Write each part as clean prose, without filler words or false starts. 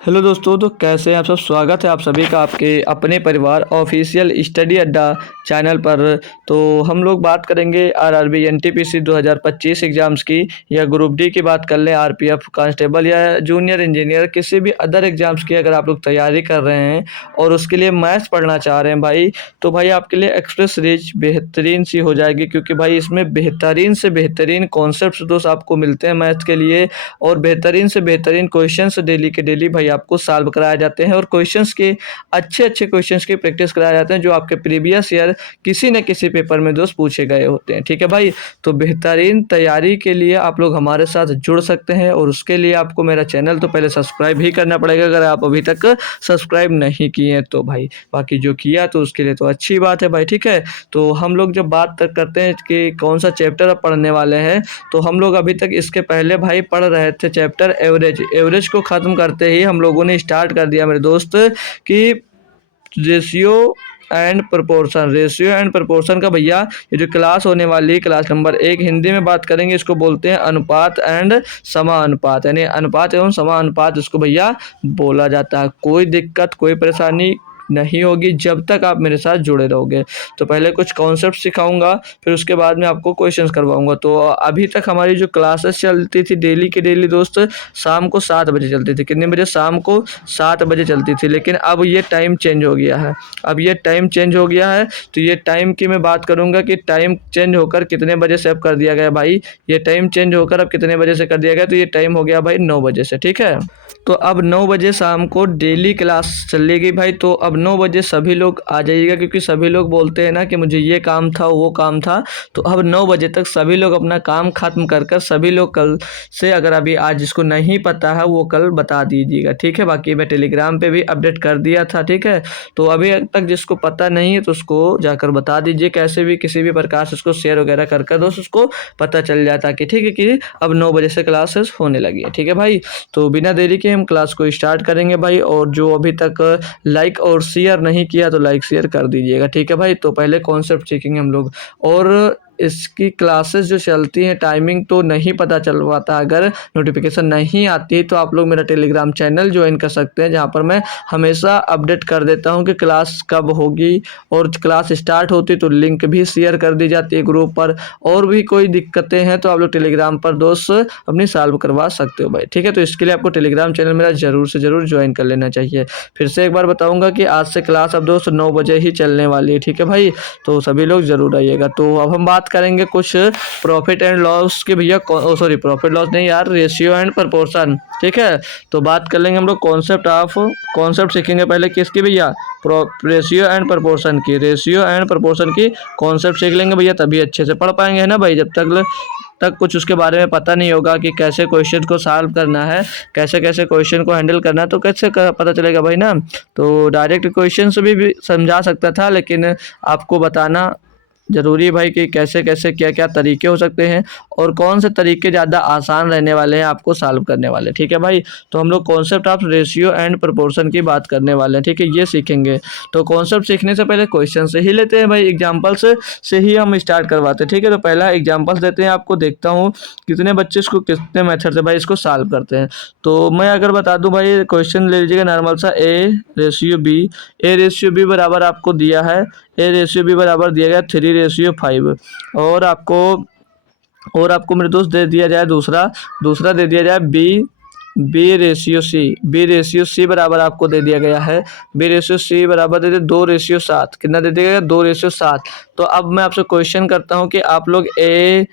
Hello दोस्तों, तो कैसे हैं आप सब। स्वागत है आप सभी का आपके अपने परिवार ऑफिशियल स्टडी अड्डा चैनल पर। तो हम लोग बात करेंगे आरआरबी एनटीपीसी 2025 एग्ज़ाम्स की, या ग्रुप डी की बात कर लें, आरपीएफ कांस्टेबल या जूनियर इंजीनियर, किसी भी अदर एग्ज़ाम्स की अगर आप लोग तैयारी कर रहे हैं और उसके लिए मैथ्स पढ़ना चाह रहे हैं भाई, तो भाई आपके लिए एक्सप्रेस सीरीज बेहतरीन सी हो जाएगी, क्योंकि भाई इसमें बेहतरीन से बेहतरीन कॉन्सेप्ट्स दोस्त आपको मिलते हैं मैथ्स के लिए, और बेहतरीन से बेहतरीन क्वेश्चंस डेली के डेली भाई आपको सॉल्व कराए जाते हैं, और क्वेश्चंस के अच्छे अच्छे क्वेश्चंस की प्रैक्टिस कराए जाते हैं जो आपके प्रीवियस ईयर किसी न किसी पेपर में दोस्त पूछे गए होते हैं। ठीक है भाई, तो बेहतरीन तैयारी के लिए आप लोग हमारे साथ जुड़ सकते हैं, और उसके लिए आपको मेरा चैनल तो पहले सब्सक्राइब ही करना पड़ेगा अगर आप अभी तक सब्सक्राइब नहीं किए हैं तो भाई। बाकी जो किया तो उसके लिए तो अच्छी बात है भाई। ठीक है, तो हम लोग जब बात करते हैं कि कौन सा चैप्टर अब पढ़ने वाले हैं, तो हम लोग अभी तक इसके पहले भाई पढ़ रहे थे चैप्टर एवरेज को ख़त्म करते ही हम लोगों ने स्टार्ट कर दिया मेरे दोस्त कि रेशियो एंड प्रोपोर्शन का भैया ये जो क्लास होने वाली है, क्लास नंबर 1 हिंदी में बात करेंगे, इसको बोलते हैं अनुपात एंड समानुपात, यानी अनुपात एवं समानुपात इसको भैया बोला जाता है। कोई दिक्कत कोई परेशानी नहीं होगी जब तक आप मेरे साथ जुड़े रहोगे। तो पहले कुछ कॉन्सेप्ट सिखाऊंगा, फिर उसके बाद में आपको क्वेश्चंस करवाऊंगा। तो अभी तक हमारी जो क्लासेस चलती थी डेली के डेली दोस्त, शाम को 7 बजे चलती थी। कितने बजे? शाम को 7 बजे चलती थी, लेकिन अब ये टाइम चेंज हो गया है। तो ये टाइम की मैं बात करूंगा कि टाइम चेंज होकर कितने बजे से अब कर दिया गया भाई। ये टाइम चेंज होकर अब कितने बजे से कर दिया गया, तो ये टाइम हो गया भाई 9 बजे से। ठीक है, तो अब 9 बजे शाम को डेली क्लास चलेगी भाई। तो अब 9 बजे सभी लोग आ जाइएगा, क्योंकि सभी लोग बोलते हैं ना कि मुझे ये काम था वो काम था। तो अब 9 बजे तक सभी लोग अपना काम खत्म कर सभी लोग कल से, अगर अभी आज जिसको नहीं पता है वो कल बता दीजिएगा। ठीक है, बाकी मैं टेलीग्राम पे भी अपडेट कर दिया था। ठीक है, तो अभी तक जिसको पता नहीं है तो उसको जाकर बता दीजिए, कैसे भी किसी भी प्रकार से उसको शेयर वगैरह कर दोस्त उसको पता चल जाता कि ठीक है कि अब 9 बजे से क्लासेस होने लगी है। ठीक है भाई, तो बिना देरी के हम क्लास को स्टार्ट करेंगे भाई। और जो अभी तक लाइक और शेयर नहीं किया तो लाइक शेयर कर दीजिएगा। ठीक है भाई, तो पहले कॉन्सेप्ट सीखेंगे हम लोग। और इसकी क्लासेस जो चलती हैं टाइमिंग तो नहीं पता चल पाता, अगर नोटिफिकेशन नहीं आती तो आप लोग मेरा टेलीग्राम चैनल ज्वाइन कर सकते हैं, जहां पर मैं हमेशा अपडेट कर देता हूं कि क्लास कब होगी, और क्लास स्टार्ट होती तो लिंक भी शेयर कर दी जाती है ग्रुप पर। और भी कोई दिक्कतें हैं तो आप लोग टेलीग्राम पर दोस्त अपनी सॉल्व करवा सकते हो भाई। ठीक है, तो इसके लिए आपको टेलीग्राम चैनल मेरा ज़रूर से ज़रूर ज्वाइन कर लेना चाहिए। फिर से एक बार बताऊंगा कि आज से क्लास अब दोस्त 9 बजे ही चलने वाली है। ठीक है भाई, तो सभी लोग ज़रूर आइएगा। तो अब हम बात करेंगे कुछ प्रॉफिट एंड लॉस के भैया, सॉरी प्रॉफिट लॉस नहीं यार, रेशियो एंड प्रोपोर्शन। ठीक है, तो बात कर लेंगे हम लोग कॉन्सेप्ट सीखेंगे पहले किसकी भैया, रेशियो एंड प्रोपोर्शन की कॉन्सेप्ट सीख लेंगे भैया, तभी अच्छे से पढ़ पाएंगे, है ना भाई। जब तक कुछ उसके बारे में पता नहीं होगा कि कैसे क्वेश्चन को सॉल्व करना है, कैसे कैसे क्वेश्चन को हैंडल करना है, तो कैसे पता चलेगा भाई ना। तो डायरेक्ट क्वेश्चन से भी समझा सकता था, लेकिन आपको बताना ज़रूरी है भाई कि कैसे कैसे क्या क्या तरीके हो सकते हैं, और कौन से तरीके ज़्यादा आसान रहने वाले हैं आपको सॉल्व करने वाले। ठीक है भाई, तो हम लोग concept of ratio and proportion की बात करने वाले हैं। ठीक है, ये सीखेंगे। तो कॉन्सेप्ट सीखने से पहले क्वेश्चन से ही लेते हैं भाई, एग्जाम्पल्स से ही हम स्टार्ट करवाते हैं। ठीक है, तो पहला एग्जाम्पल्स देते हैं आपको, देखता हूँ कितने बच्चे इसको कितने मेथड से भाई इसको सॉल्व करते हैं। तो मैं अगर बता दूँ भाई, क्वेश्चन ले लीजिएगा नॉर्मल सा, ए रेशियो बी बराबर आपको दिया है, ए रेशियो बी बराबर दिया गया 3:5। और आपको मेरे दोस्त दे दिया जाए दूसरा दे दिया जाए बी रेशियो सी बराबर आपको दे दिया गया है, बी रेशियो सी बराबर दे दिया 2:7। कितना दे दिया गया? 2:7। तो अब मैं आपसे क्वेश्चन करता हूँ कि आप लोग ए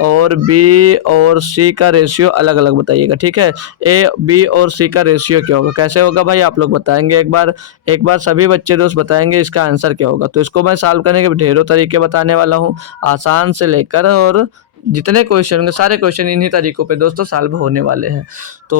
और बी और सी का रेशियो अलग अलग बताइएगा। ठीक है, ए बी और सी का रेशियो क्या होगा, कैसे होगा भाई, आप लोग बताएंगे। एक बार सभी बच्चे दोस्त बताएंगे इसका आंसर क्या होगा। तो इसको मैं सॉल्व करने के ढेरों तरीके बताने वाला हूँ, आसान से लेकर, और जितने क्वेश्चन होंगे सारे क्वेश्चन इन्हीं तरीकों पे दोस्तों सॉल्व होने वाले हैं। तो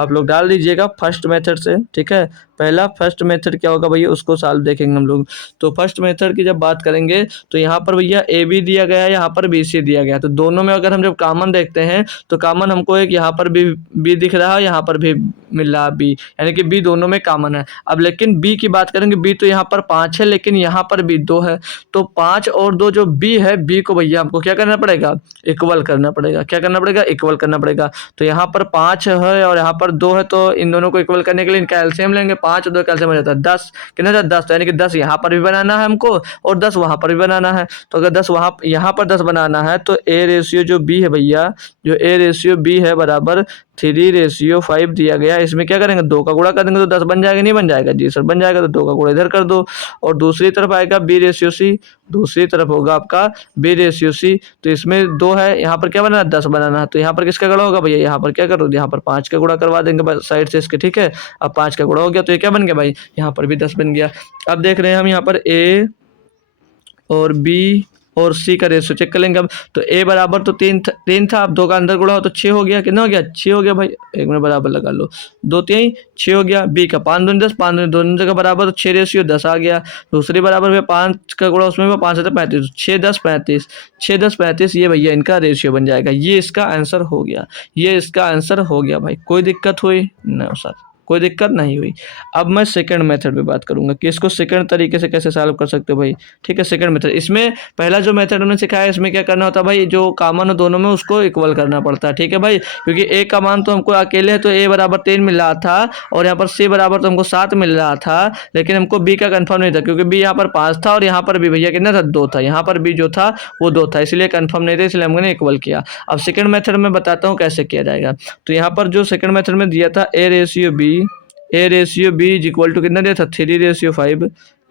आप लोग डाल दीजिएगा फर्स्ट मेथड से। ठीक है, पहला फर्स्ट मेथड क्या होगा भैया, उसको सॉल्व देखेंगे हम लोग। तो फर्स्ट मेथड की जब बात करेंगे तो यहाँ पर भैया ए बी दिया गया है, यहाँ पर बी सी दिया गया है। तो दोनों में अगर हम जब कॉमन देखते हैं तो कॉमन हमको एक यहाँ पर भी बी दिख रहा है, यहाँ पर भी मिला बी, यानी कि बी दोनों में कॉमन है। अब लेकिन बी की बात करेंगे, बी तो यहाँ पर 5 है लेकिन यहाँ पर भी 2 है, तो 5 और 2 जो बी है, बी को भैया हमको क्या करना पड़ेगा, इक्वल करना पड़ेगा। क्या करना पड़ेगा, इक्वल करना पड़ेगा। तो यहाँ पर 5 है और यहाँ पर 2 है, तो इन दोनों को इक्वल करने के लिए इनका एलसीएम लेंगे। 5 और 2 का एलसीएम हो जाता है 10, कितना था 10, यानी कि 10 यहाँ पर भी बनाना है हमको और 10 वहाँ पर भी बनाना है। तो अगर 10 वहाँ यहाँ पर 10 बनाना है तो ए रेशियो जो बी है भैया, जो ए रेशियो बी है बराबर 3:5 दिया गया। इसमें क्या करेंगे, 2 का गुणा कर देंगे तो 10 बन जाएगा, नहीं बन जाएगा, जी सर बन जाएगा। तो 2 का गुणा इधर कर दो और दूसरी तरफ आएगा बी रेशियो सी, दूसरी तरफ होगा आपका बी रेशियो सी। तो इसमें 2 है, यहाँ पर क्या बनाना है, 10 बनाना है। तो यहाँ पर किसका गुणा होगा भैया, यहाँ पर क्या करो, यहाँ पर 5 का गुणा करवा देंगे साइड से इसके, ठीक है। अब 5 का गुणा हो गया तो ये क्या बन गया भाई, यहाँ पर भी 10 बन गया। अब देख रहे हैं हम यहाँ पर ए और बी और सी का रेशियो चेक कर लेंगे अब। तो ए बराबर तो 3 था, अब 2 का अंदर गुणा हो तो 6 हो गया, कितना हो गया, 6 हो गया भाई, एक मिनट बराबर लगा लो, 2 3 6 हो गया। बी का 5 दूनी 10, 5 दूनी दोनों जगह बराबर, तो 6 रेशियो 10 आ गया। दूसरी बराबर में 5 का गुणा उसमें 5 से 35, 6 10 35, 6 10 35, ये भैया इनका रेशियो बन जाएगा। ये इसका आंसर हो गया, ये इसका आंसर हो गया भाई। कोई दिक्कत हुई ना सर, कोई दिक्कत नहीं हुई। अब मैं सेकंड मेथड पे बात करूंगा कि इसको सेकंड तरीके से कैसे सॉल्व कर सकते हो भाई, ठीक है। सेकंड मेथड, इसमें पहला जो मेथड हमने सिखाया इसमें क्या करना होता है भाई, जो कॉमन हो दोनों में उसको इक्वल करना पड़ता है, ठीक है भाई। क्योंकि ए का मान तो हमको अकेले है तो ए बराबर 3 मिल रहा था और यहाँ पर सी बराबर तो हमको 7 मिल रहा था, लेकिन हमको बी का कंफर्म नहीं था क्योंकि बी यहाँ पर 5 था और यहाँ पर भी भैया कितना था, 2 था। यहाँ पर बी जो था वो 2 था, इसलिए कंफर्म नहीं था, इसलिए हमने इक्वल किया। अब सेकंड मेथड में बताता हूँ कैसे किया जाएगा। तो यहाँ पर जो सेकंड मेथड में दिया था A ratio B is equal to कितना दिया था,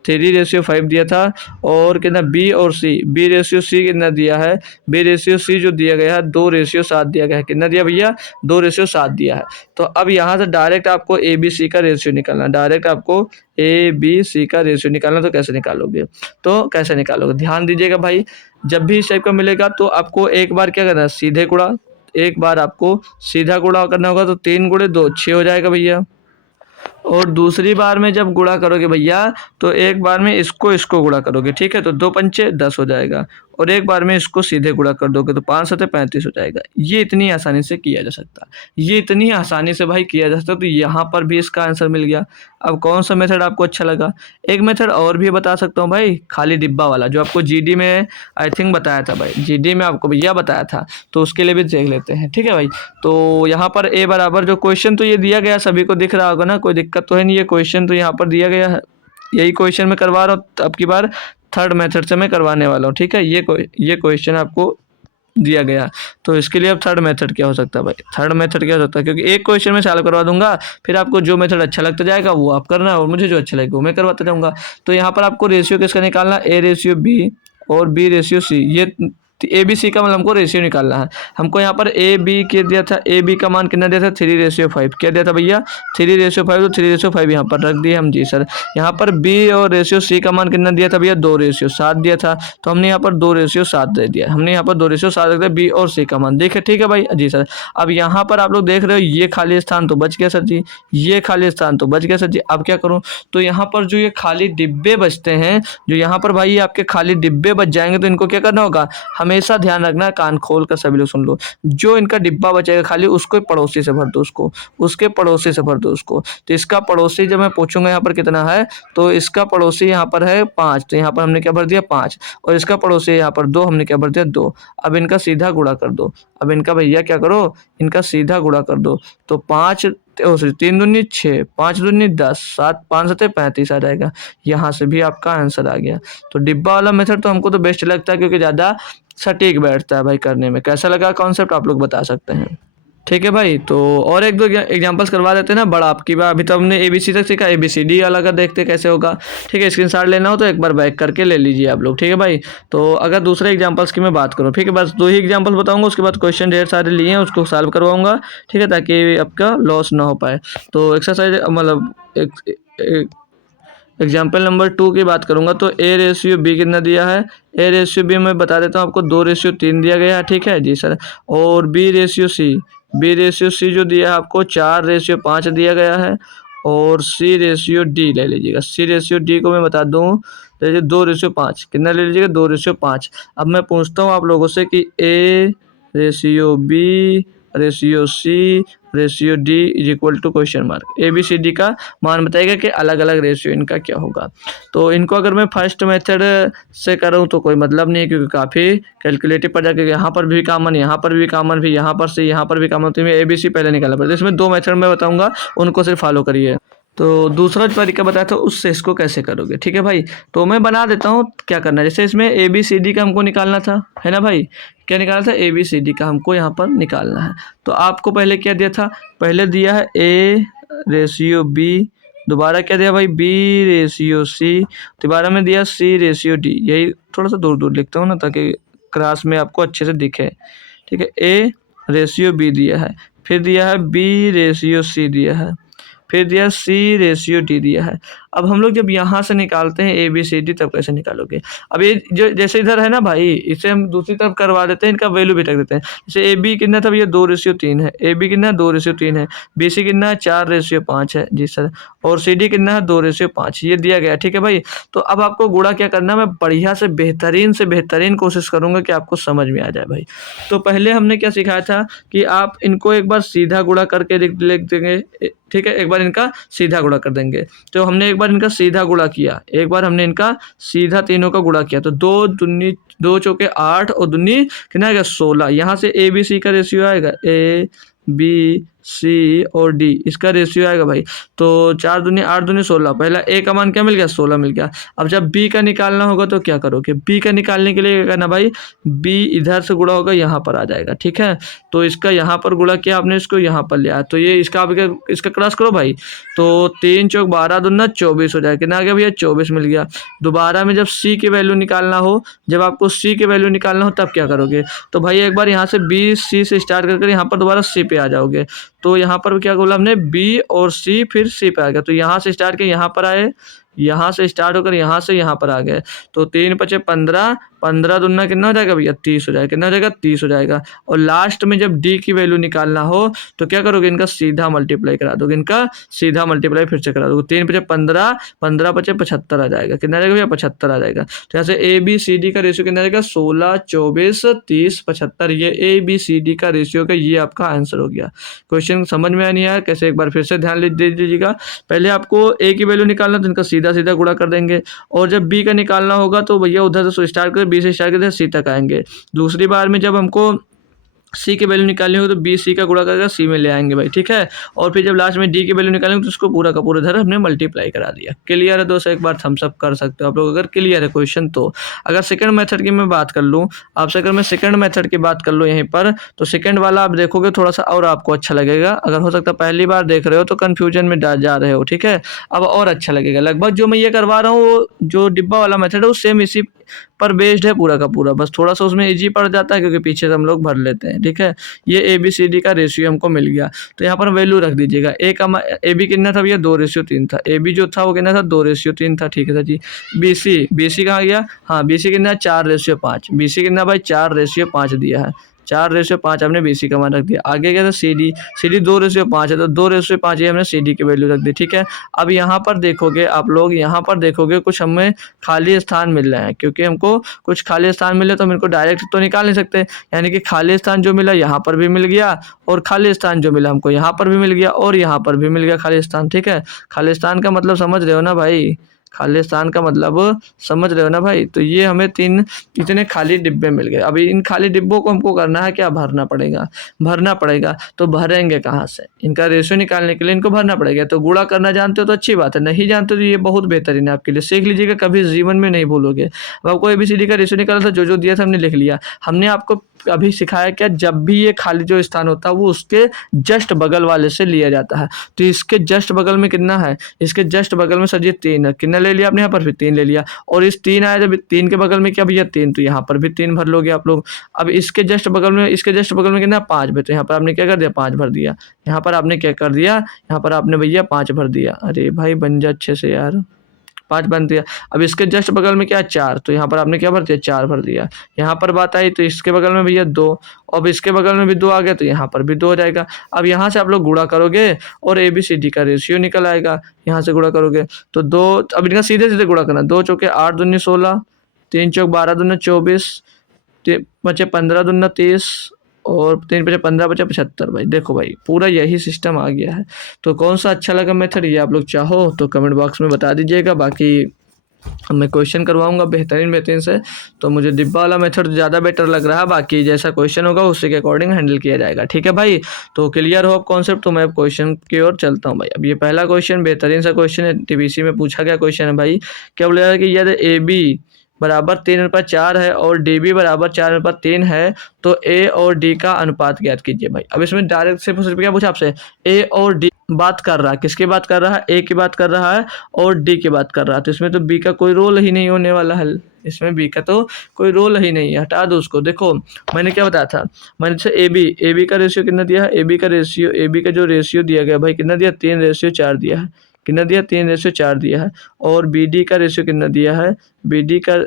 3:5 दिया था। और कितना बी और सी, बी रेशियो सी कितना दिया है, बी रेशियो सी जो दिया गया है 2:7 दिया गया है। कितना दिया भैया, 2:7 दिया है। तो अब यहाँ से डायरेक्ट आपको ए बी सी का रेशियो निकालना, डायरेक्ट आपको ए बी सी का रेशियो निकालना। तो कैसे निकालोगे, तो कैसे निकालोगे, ध्यान दीजिएगा भाई। जब भी इस टाइप का मिलेगा तो आपको एक बार क्या करना है, सीधे गुणा, एक बार आपको सीधा गुणा करना होगा। तो 3 गुणे 2 6 हो जाएगा भैया। और दूसरी बार में जब गुणा करोगे भैया तो एक बार में इसको गुणा करोगे, ठीक है। तो 2 पंचे 10 हो जाएगा और एक बार में इसको सीधे गुणा कर दोगे तो 5 सते 35 हो जाएगा। ये इतनी आसानी से किया जा सकता है, ये इतनी आसानी से भाई किया जा सकता है। तो यहाँ पर भी इसका आंसर मिल गया। अब कौन सा मेथड आपको अच्छा लगा, एक मेथड और भी बता सकता हूँ भाई, खाली डिब्बा वाला, जो आपको जीडी में आई थिंक बताया था भाई, जीडी में आपको भैया बताया था, तो उसके लिए भी देख लेते हैं, ठीक है भाई। तो यहाँ पर ए बराबर जो क्वेश्चन तो ये दिया गया, सभी को दिख रहा होगा ना, कोई दिक्कत तो है नहीं, ये क्वेश्चन तो यहाँ पर दिया गया है, यही क्वेश्चन मैं करवा रहा हूँ। अब की बार थर्ड मेथड से मैं करवाने वाला हूँ, ठीक है। ये क्वेश्चन आपको दिया गया, तो इसके लिए अब थर्ड मेथड क्या हो सकता है भाई, थर्ड मेथड क्या हो सकता है, क्योंकि एक क्वेश्चन में सॉल्व करवा दूंगा, फिर आपको जो मेथड अच्छा लगता जाएगा वो आप करना और मुझे जो अच्छा लगेगा वो मैं करवाता जाऊंगा। तो यहाँ पर आपको रेशियो किसका निकालना, ए रेशियो बी और बी रेशियो सी, ये ए बी सी का मतलब हमको रेशियो निकालना है। हमको यहाँ पर ए बी के दिया था, ए बी का मान कितना दिया था, 3:5 क्या दिया था भैया, 3:5, तो 3:5 यहाँ पर रख दिए हम, जी सर। यहाँ पर बी और रेशियो सी का मान कितना दिया था भैया, 2:7 दिया था, तो हमने यहाँ पर 2:7 दे दिया, हमने यहाँ पर 2:7 रख दिया बी और सी का मान, देखे, ठीक है भाई, जी सर। अब यहाँ पर आप लोग देख रहे हो ये खाली स्थान तो बच गया सर जी, ये खाली स्थान तो बच गया सर जी। अब क्या करूँ, तो यहाँ पर जो ये खाली डिब्बे बचते हैं, जो यहाँ पर भाई आपके खाली डिब्बे बच जाएंगे, तो इनको क्या करना होगा, हमेशा ध्यान रखना, कान खोल कर सभी लोग सुन लो। जो इनका डिब्बा बचेगा खाली उसको पड़ोसी से भर दो, उसको उसके पड़ोसी से भर दो उसको। तो इसका पड़ोसी जब मैं पूछूंगा यहाँ पर कितना है, तो इसका पड़ोसी यहाँ पर है 5, तो यहाँ पर हमने क्या भर दिया 5, और इसका पड़ोसी यहाँ पर 2, हमने क्या भर दिया 2। अब इनका सीधा गुणा कर दो, अब इनका भैया क्या करो, इनका सीधा गुणा कर दो। तो 5 3 दूनी 6, 5 दूनी 10, 7 5 सते 35 आ जाएगा। यहाँ से भी आपका आंसर आ गया। तो डिब्बा वाला मेथड तो हमको तो बेस्ट लगता है क्योंकि ज़्यादा सटीक बैठता है भाई करने में। कैसा लगा कॉन्सेप्ट आप लोग बता सकते हैं, ठीक है भाई। तो और एक दो एग्जांपल्स करवा देते हैं ना बड़ा आपकी बार। अभी तो हमने एबीसी तक सीखा, एबीसीडी वाला का देखते कैसे होगा, ठीक है। स्क्रीनशॉट लेना हो तो एक बार बैक करके ले लीजिए आप लोग, ठीक है भाई। तो अगर दूसरे एग्जांपल्स की मैं बात करूँ, ठीक है, बस 2 ही एग्जांपल बताऊंगा, उसके बाद क्वेश्चन ढेर सारे लिए हैं उसको सॉल्व करवाऊंगा, ठीक है, ताकि आपका लॉस ना हो पाए। तो एक्सरसाइज मतलब एग्जाम्पल नंबर 2 की बात करूंगा, तो ए रेशियो बी कितना दिया है, ए रेशियो बी मैं बता देता हूँ आपको, 2:3 दिया गया है, ठीक है जी सर। और बी रेशियो सी जो दिया है आपको 4:5 दिया गया है। और सी रेशियो डी ले लीजिएगा, सी रेशियो डी को मैं बता दूँ तो 2:5 कितना ले लीजिएगा, 2:5। अब मैं पूछता हूँ आप लोगों से कि A ratio B ratio C ratio D is equal to question mark. A B C D का मान बताएगा कि अलग अलग रेशियो इनका क्या होगा। तो इनको अगर मैं फर्स्ट मेथड से करूँ तो कोई मतलब नहीं है, क्योंकि काफ़ी कैलकुलेटिव पड़ जाएगा। यहाँ पर भी कॉमन, यहाँ पर भी कॉमन, भी यहाँ पर से यहाँ पर भी कॉमन, तो ए बी सी पहले निकालना पड़ेगा। इसमें 2 मेथड मैं बताऊँगा, उनको सिर्फ फॉलो करिए। तो दूसरा जो तरीका बताया था उससे इसको कैसे करोगे, ठीक है भाई। तो मैं बना देता हूँ क्या करना है। जैसे इसमें ए बी सी डी का हमको निकालना था, है ना भाई, क्या निकालना था, ए बी सी डी का हमको यहाँ पर निकालना है। तो आपको पहले क्या दिया था, पहले दिया है ए रेशियो बी, दोबारा क्या दिया भाई, बी रेशियो सी, दोबारा में दिया सी रेशियो डी। यही थोड़ा सा दूर दूर लिखता हूँ ना, ताकि क्लास में आपको अच्छे से दिखे, ठीक है। ए रेशियो बी दिया है, फिर दिया है बी रेशियो सी दिया है, फिर दिया सी रेशियो डी दिया है। अब हम लोग जब यहाँ से निकालते हैं ए बी सी डी, तब कैसे निकालोगे। अब ये जो जैसे इधर है ना भाई, इसे हम दूसरी तरफ करवा देते हैं, इनका वैल्यू भी रख देते हैं। जैसे ए बी कितना था भैया, 2:3 है, ए बी कितना 2:3 है, बी सी कितना 4:5 है जी सर, और सी डी कितना है 2:5, ये दिया गया, ठीक है भाई। तो अब आपको गुणा क्या करना है, मैं बढ़िया से बेहतरीन कोशिश करूंगा कि आपको समझ में आ जाए भाई। तो पहले हमने क्या सिखाया था कि आप इनको एक बार सीधा गुणा करके लिख देंगे, ठीक है, एक बार इनका सीधा गुणा कर देंगे। तो हमने एक बार इनका सीधा गुणा किया, एक बार हमने इनका सीधा तीनों का गुणा किया, तो 2 चौके 8 और दूनी कितना आएगा 16। यहाँ से ए बी सी का रेशियो आएगा, ए बी सी और डी, इसका रेशियो आएगा भाई। तो 4 दूनी 8 दूनी 16, पहला ए का मान क्या मिल गया, 16 मिल गया। अब जब बी का निकालना होगा तो क्या करोगे, बी का निकालने के लिए क्या करना भाई, बी इधर से गुणा होगा यहाँ पर आ जाएगा, ठीक है। तो इसका यहाँ पर गुणा किया आपने, इसको यहाँ पर लिया, तो ये इसका इसका क्रॉस करो भाई। तो 3 चौक 12 दूना 24 हो जाएगा, कितना आ गया भैया 24 मिल गया। दोबारा में जब सी की वैल्यू निकालना हो, जब आपको सी की वैल्यू निकालना हो तब क्या करोगे, तो भाई एक बार यहाँ से बी सी से स्टार्ट करके यहाँ पर दोबारा सी पे आ जाओगे। तो यहाँ पर क्या बोला हमने, बी और सी, फिर सी पे आ गया। तो यहाँ से स्टार्ट के यहाँ पर आए, यहाँ से स्टार्ट होकर यहाँ से यहाँ पर आ गए। तो 3 × 5 = 15, 15 दूना कितना हो जाएगा भैया 30 हो जाएगा, कितना हो जाएगा 30 हो जाएगा। और लास्ट में जब डी की वैल्यू निकालना हो तो क्या करोगे, इनका सीधा मल्टीप्लाई करा दोगे, इनका सीधा मल्टीप्लाई फिर से करा दोगे। 3 × 5 = 15, 15 × 5 = 75 आ जाएगा, कितना आ जाएगा भैया 75 आ जाएगा। तो यहाँ से ए बी सी डी का रेशियो कितना आ जाएगा, 16, 24, 30, 75। ये ए बी सी डी का रेशियो का ये आपका आंसर हो गया। क्वेश्चन समझ में नहीं आया कैसे, एक बार फिर से ध्यान दे दीजिएगा। पहले आपको ए की वैल्यू निकालना, तो इनका सीधा सीधा गुणा कर देंगे, और जब बी का निकालना होगा तो भैया उधर से स्टार्ट कर, बी से स्टार्ट करके सी तक आएंगे। दूसरी बार में जब हमको सी की वैल्यू निकालनी होगी तो बी सी का गुणा करके सी में ले आएंगे भाई, ठीक है। और फिर जब लास्ट में डी की वैल्यू निकालेंगे तो उसको पूरा का पूरा इधर हमने मल्टीप्लाई करा दिया। क्लियर है दोस्तों, एक बार थम्स अप कर सकते हो आप लोग अगर क्लियर है क्वेश्चन तो। अगर सेकंड मेथड की मैं बात कर लूँ आपसे, अगर मैं सेकंड मेथड की बात कर लूँ यहीं पर, तो सेकंड वाला आप देखोगे थोड़ा सा और आपको अच्छा लगेगा। अगर हो सकता है पहली बार देख रहे हो तो कन्फ्यूजन में जा रहे हो, ठीक है, अब और अच्छा लगेगा। लगभग जो मैं ये करवा रहा हूँ वो जो डिब्बा वाला मेथड है वो सेम इसी पर बेस्ड है पूरा का पूरा, बस थोड़ा सा उसमें इजी पड़ जाता है क्योंकि पीछे से हम लोग भर लेते हैं, ठीक है। ये ए बी सी डी का रेशियो हमको मिल गया, तो यहाँ पर वैल्यू रख दीजिएगा। ए बी कितना था भैया 2:3 था, ए बी जो था वो कितना था 2:3 था, ठीक है सर जी। बी सी कहाँ गया, हाँ बी सी कितना 4:5, बी सी कितना भाई 4:5 दिया है, 4:5 हमने बी सी का मान रख दिया। आगे क्या था सी डी 2:5 है, तो 2:5 ये हमने सी डी की वैल्यू रख दी, ठीक है। अब यहाँ पर देखोगे आप लोग, यहाँ पर देखोगे कुछ हमें खाली स्थान मिल रहे हैं, क्योंकि हमको कुछ खाली स्थान मिले तो हम इनको डायरेक्ट तो निकाल नहीं सकते, यानी कि खाली स्थान जो मिला यहाँ पर भी मिल गया, और खाली स्थान जो मिला हमको यहाँ पर भी मिल गया, और यहाँ पर भी मिल गया खाली स्थान, ठीक है। खाली स्थान का मतलब समझ रहे हो ना भाई, खाली स्थान का मतलब समझ रहे हो ना भाई। तो ये हमें 3 इतने खाली डिब्बे मिल गए। अभी इन खाली डिब्बों को हमको करना है क्या, भरना पड़ेगा। तो भरेंगे कहाँ से, इनका रेशियो निकालने के लिए इनको भरना पड़ेगा। तो गुणा करना जानते हो तो अच्छी बात है, नहीं जानते तो ये बहुत बेहतरीन है आपके लिए, सीख लीजिएगा, कभी जीवन में नहीं भूलोगे। अब आपको ABCD का रेशियो निकाला था, जो दिया था हमने लिख लिया। हमने आपको अभी सिखाया क्या, जब भी ये खाली जो स्थान होता है वो उसके जस्ट बगल वाले से लिया जाता है। तो इसके जस्ट बगल में कितना है, इसके जस्ट बगल में सर ये 3 है, कितना ले लिया आपने यहाँ पर फिर 3 ले लिया, और इस 3 आया जब 3 के बगल में क्या भैया 3, तो यहाँ पर भी 3 भर लोगे आप लोग। अब इसके जस्ट बगल में कितना 5 भी, तो यहाँ पर आपने क्या कर दिया 5 भर दिया, यहाँ पर आपने क्या कर दिया, यहाँ पर आपने भैया 5 भर दिया। अरे भाई बन जा अच्छे से यार, 5 बन दिया। अब इसके जस्ट बगल में क्या 4, तो यहाँ पर आपने क्या भर दिया 4 भर दिया। यहाँ पर बात आई तो इसके बगल में भैया 2, अब इसके बगल में भी 2 आ गया तो यहाँ पर भी 2 हो जाएगा। अब यहाँ से आप लोग गुणा करोगे और ABCD का रेशियो निकल आएगा, यहाँ से गुणा करोगे तो 2, अब इनका सीधे सीधे गुणा करना, 2 चौके 8 दूनी 16, 3 चौक 12 दूना 24, 5 15 दूना 30, और 3 बचे 15 बचे 75 भाई। देखो भाई पूरा यही सिस्टम आ गया है। तो कौन सा अच्छा लगा मेथड ये आप लोग चाहो तो कमेंट बॉक्स में बता दीजिएगा। बाकी अब मैं क्वेश्चन करवाऊंगा बेहतरीन बेहतरीन से, तो मुझे डिब्बा वाला मेथड ज़्यादा बेटर लग रहा है। बाकी जैसा क्वेश्चन होगा उसी के अकॉर्डिंग हैंडल किया जाएगा, ठीक है भाई। तो क्लियर हो अब कॉन्सेप्ट, तो मैं अब क्वेश्चन की ओर चलता हूँ भाई। अब ये पहला क्वेश्चन बेहतरीन सा क्वेश्चन है, टीबीसी में पूछा गया क्वेश्चन है भाई। क्या बोला है कि यदि ए बी बराबर 3:4 है और डी बी बराबर 4:3 है तो ए और डी का अनुपात ज्ञात कीजिए भाई। अब इसमें डायरेक्ट सिर्फ क्या पूछा आपसे, ए और डी बात कर रहा है, किसकी बात कर रहा है, ए की बात कर रहा है और डी की बात कर रहा है। तो इसमें तो बी का कोई रोल ही नहीं होने वाला है, इसमें बी का तो कोई रोल ही नहीं है, हटा दो उसको। देखो मैंने क्या बताया था, मैंने से ए बी का रेशियो कितना दिया है, ए बी का जो रेशियो दिया गया भाई कितना दिया, 3:4 दिया है। कितना दिया, 3:4 दिया है। और बी डी का रेशियो कितना दिया है, बी डी का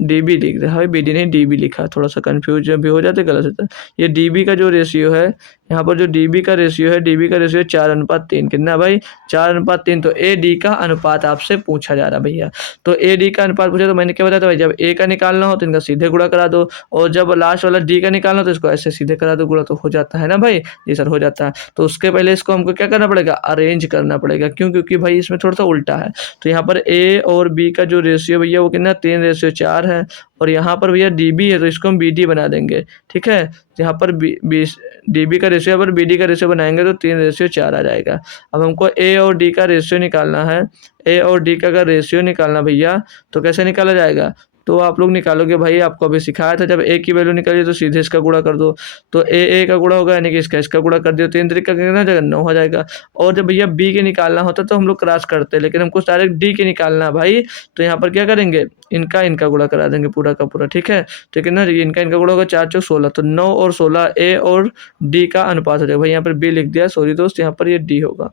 डीबी लिख रहा है, बीडी नहीं डीबी लिखा है, थोड़ा सा कंफ्यूज भी हो जाते गलत होता है। ये डीबी का जो रेशियो है, यहाँ पर जो डीबी का रेशियो है, डीबी का रेशियो 4:3 कितना भाई, 4:3। तो ए डी का अनुपात आपसे पूछा जा रहा है भैया। तो ए डी का अनुपात पूछा तो मैंने क्या बताया था भाई, जब ए का निकालना हो तो इनका सीधे गुणा करा दो, और जब लास्ट वाला डी का निकालना हो तो इसको ऐसे सीधे करा दो गुणा, तो हो जाता है ना भाई। जी सर हो जाता है। तो उसके पहले इसको हमको क्या करना पड़ेगा, अरेंज करना पड़ेगा। क्यों, क्योंकि भाई इसमें थोड़ा सा उल्टा है। तो यहाँ पर ए और बी का जो रेशियो भैया वो कितना 3:4 है, और यहाँ पर भैया डी बी है तो इसको हम बी डी बना देंगे, ठीक है। यहाँ पर डी बी का रेशियो पर बी डी का रेशियो बनाएंगे तो 3:4 आ जाएगा। अब हमको ए और डी का रेशियो निकालना है। ए और डी का अगर रेशियो निकालना भैया तो कैसे निकाला जाएगा, तो आप लोग निकालोगे भाई, आपको अभी सिखाया था, जब ए की वैल्यू निकालिए तो सीधे इसका गुणा कर दो। तो ए का गुणा होगा यानी कि इसका गुणा कर दियो, 3 तरीका कितना हो जाएगा, 9 हो जाएगा। और जब भैया बी के निकालना होता तो हम लोग क्रॉस करते, लेकिन हमको डायरेक्ट डी के निकालना है भाई। तो यहाँ पर क्या करेंगे, इनका गुणा करा देंगे पूरा का पूरा, ठीक है। तो कितना इनका गुणा होगा, 4 चौक 16, तो 9 और 16 ए और डी का अनुपात हो जाएगा भाई। यहाँ पर बी लिख दिया, सॉरी दोस्त, यहाँ पर ये डी होगा,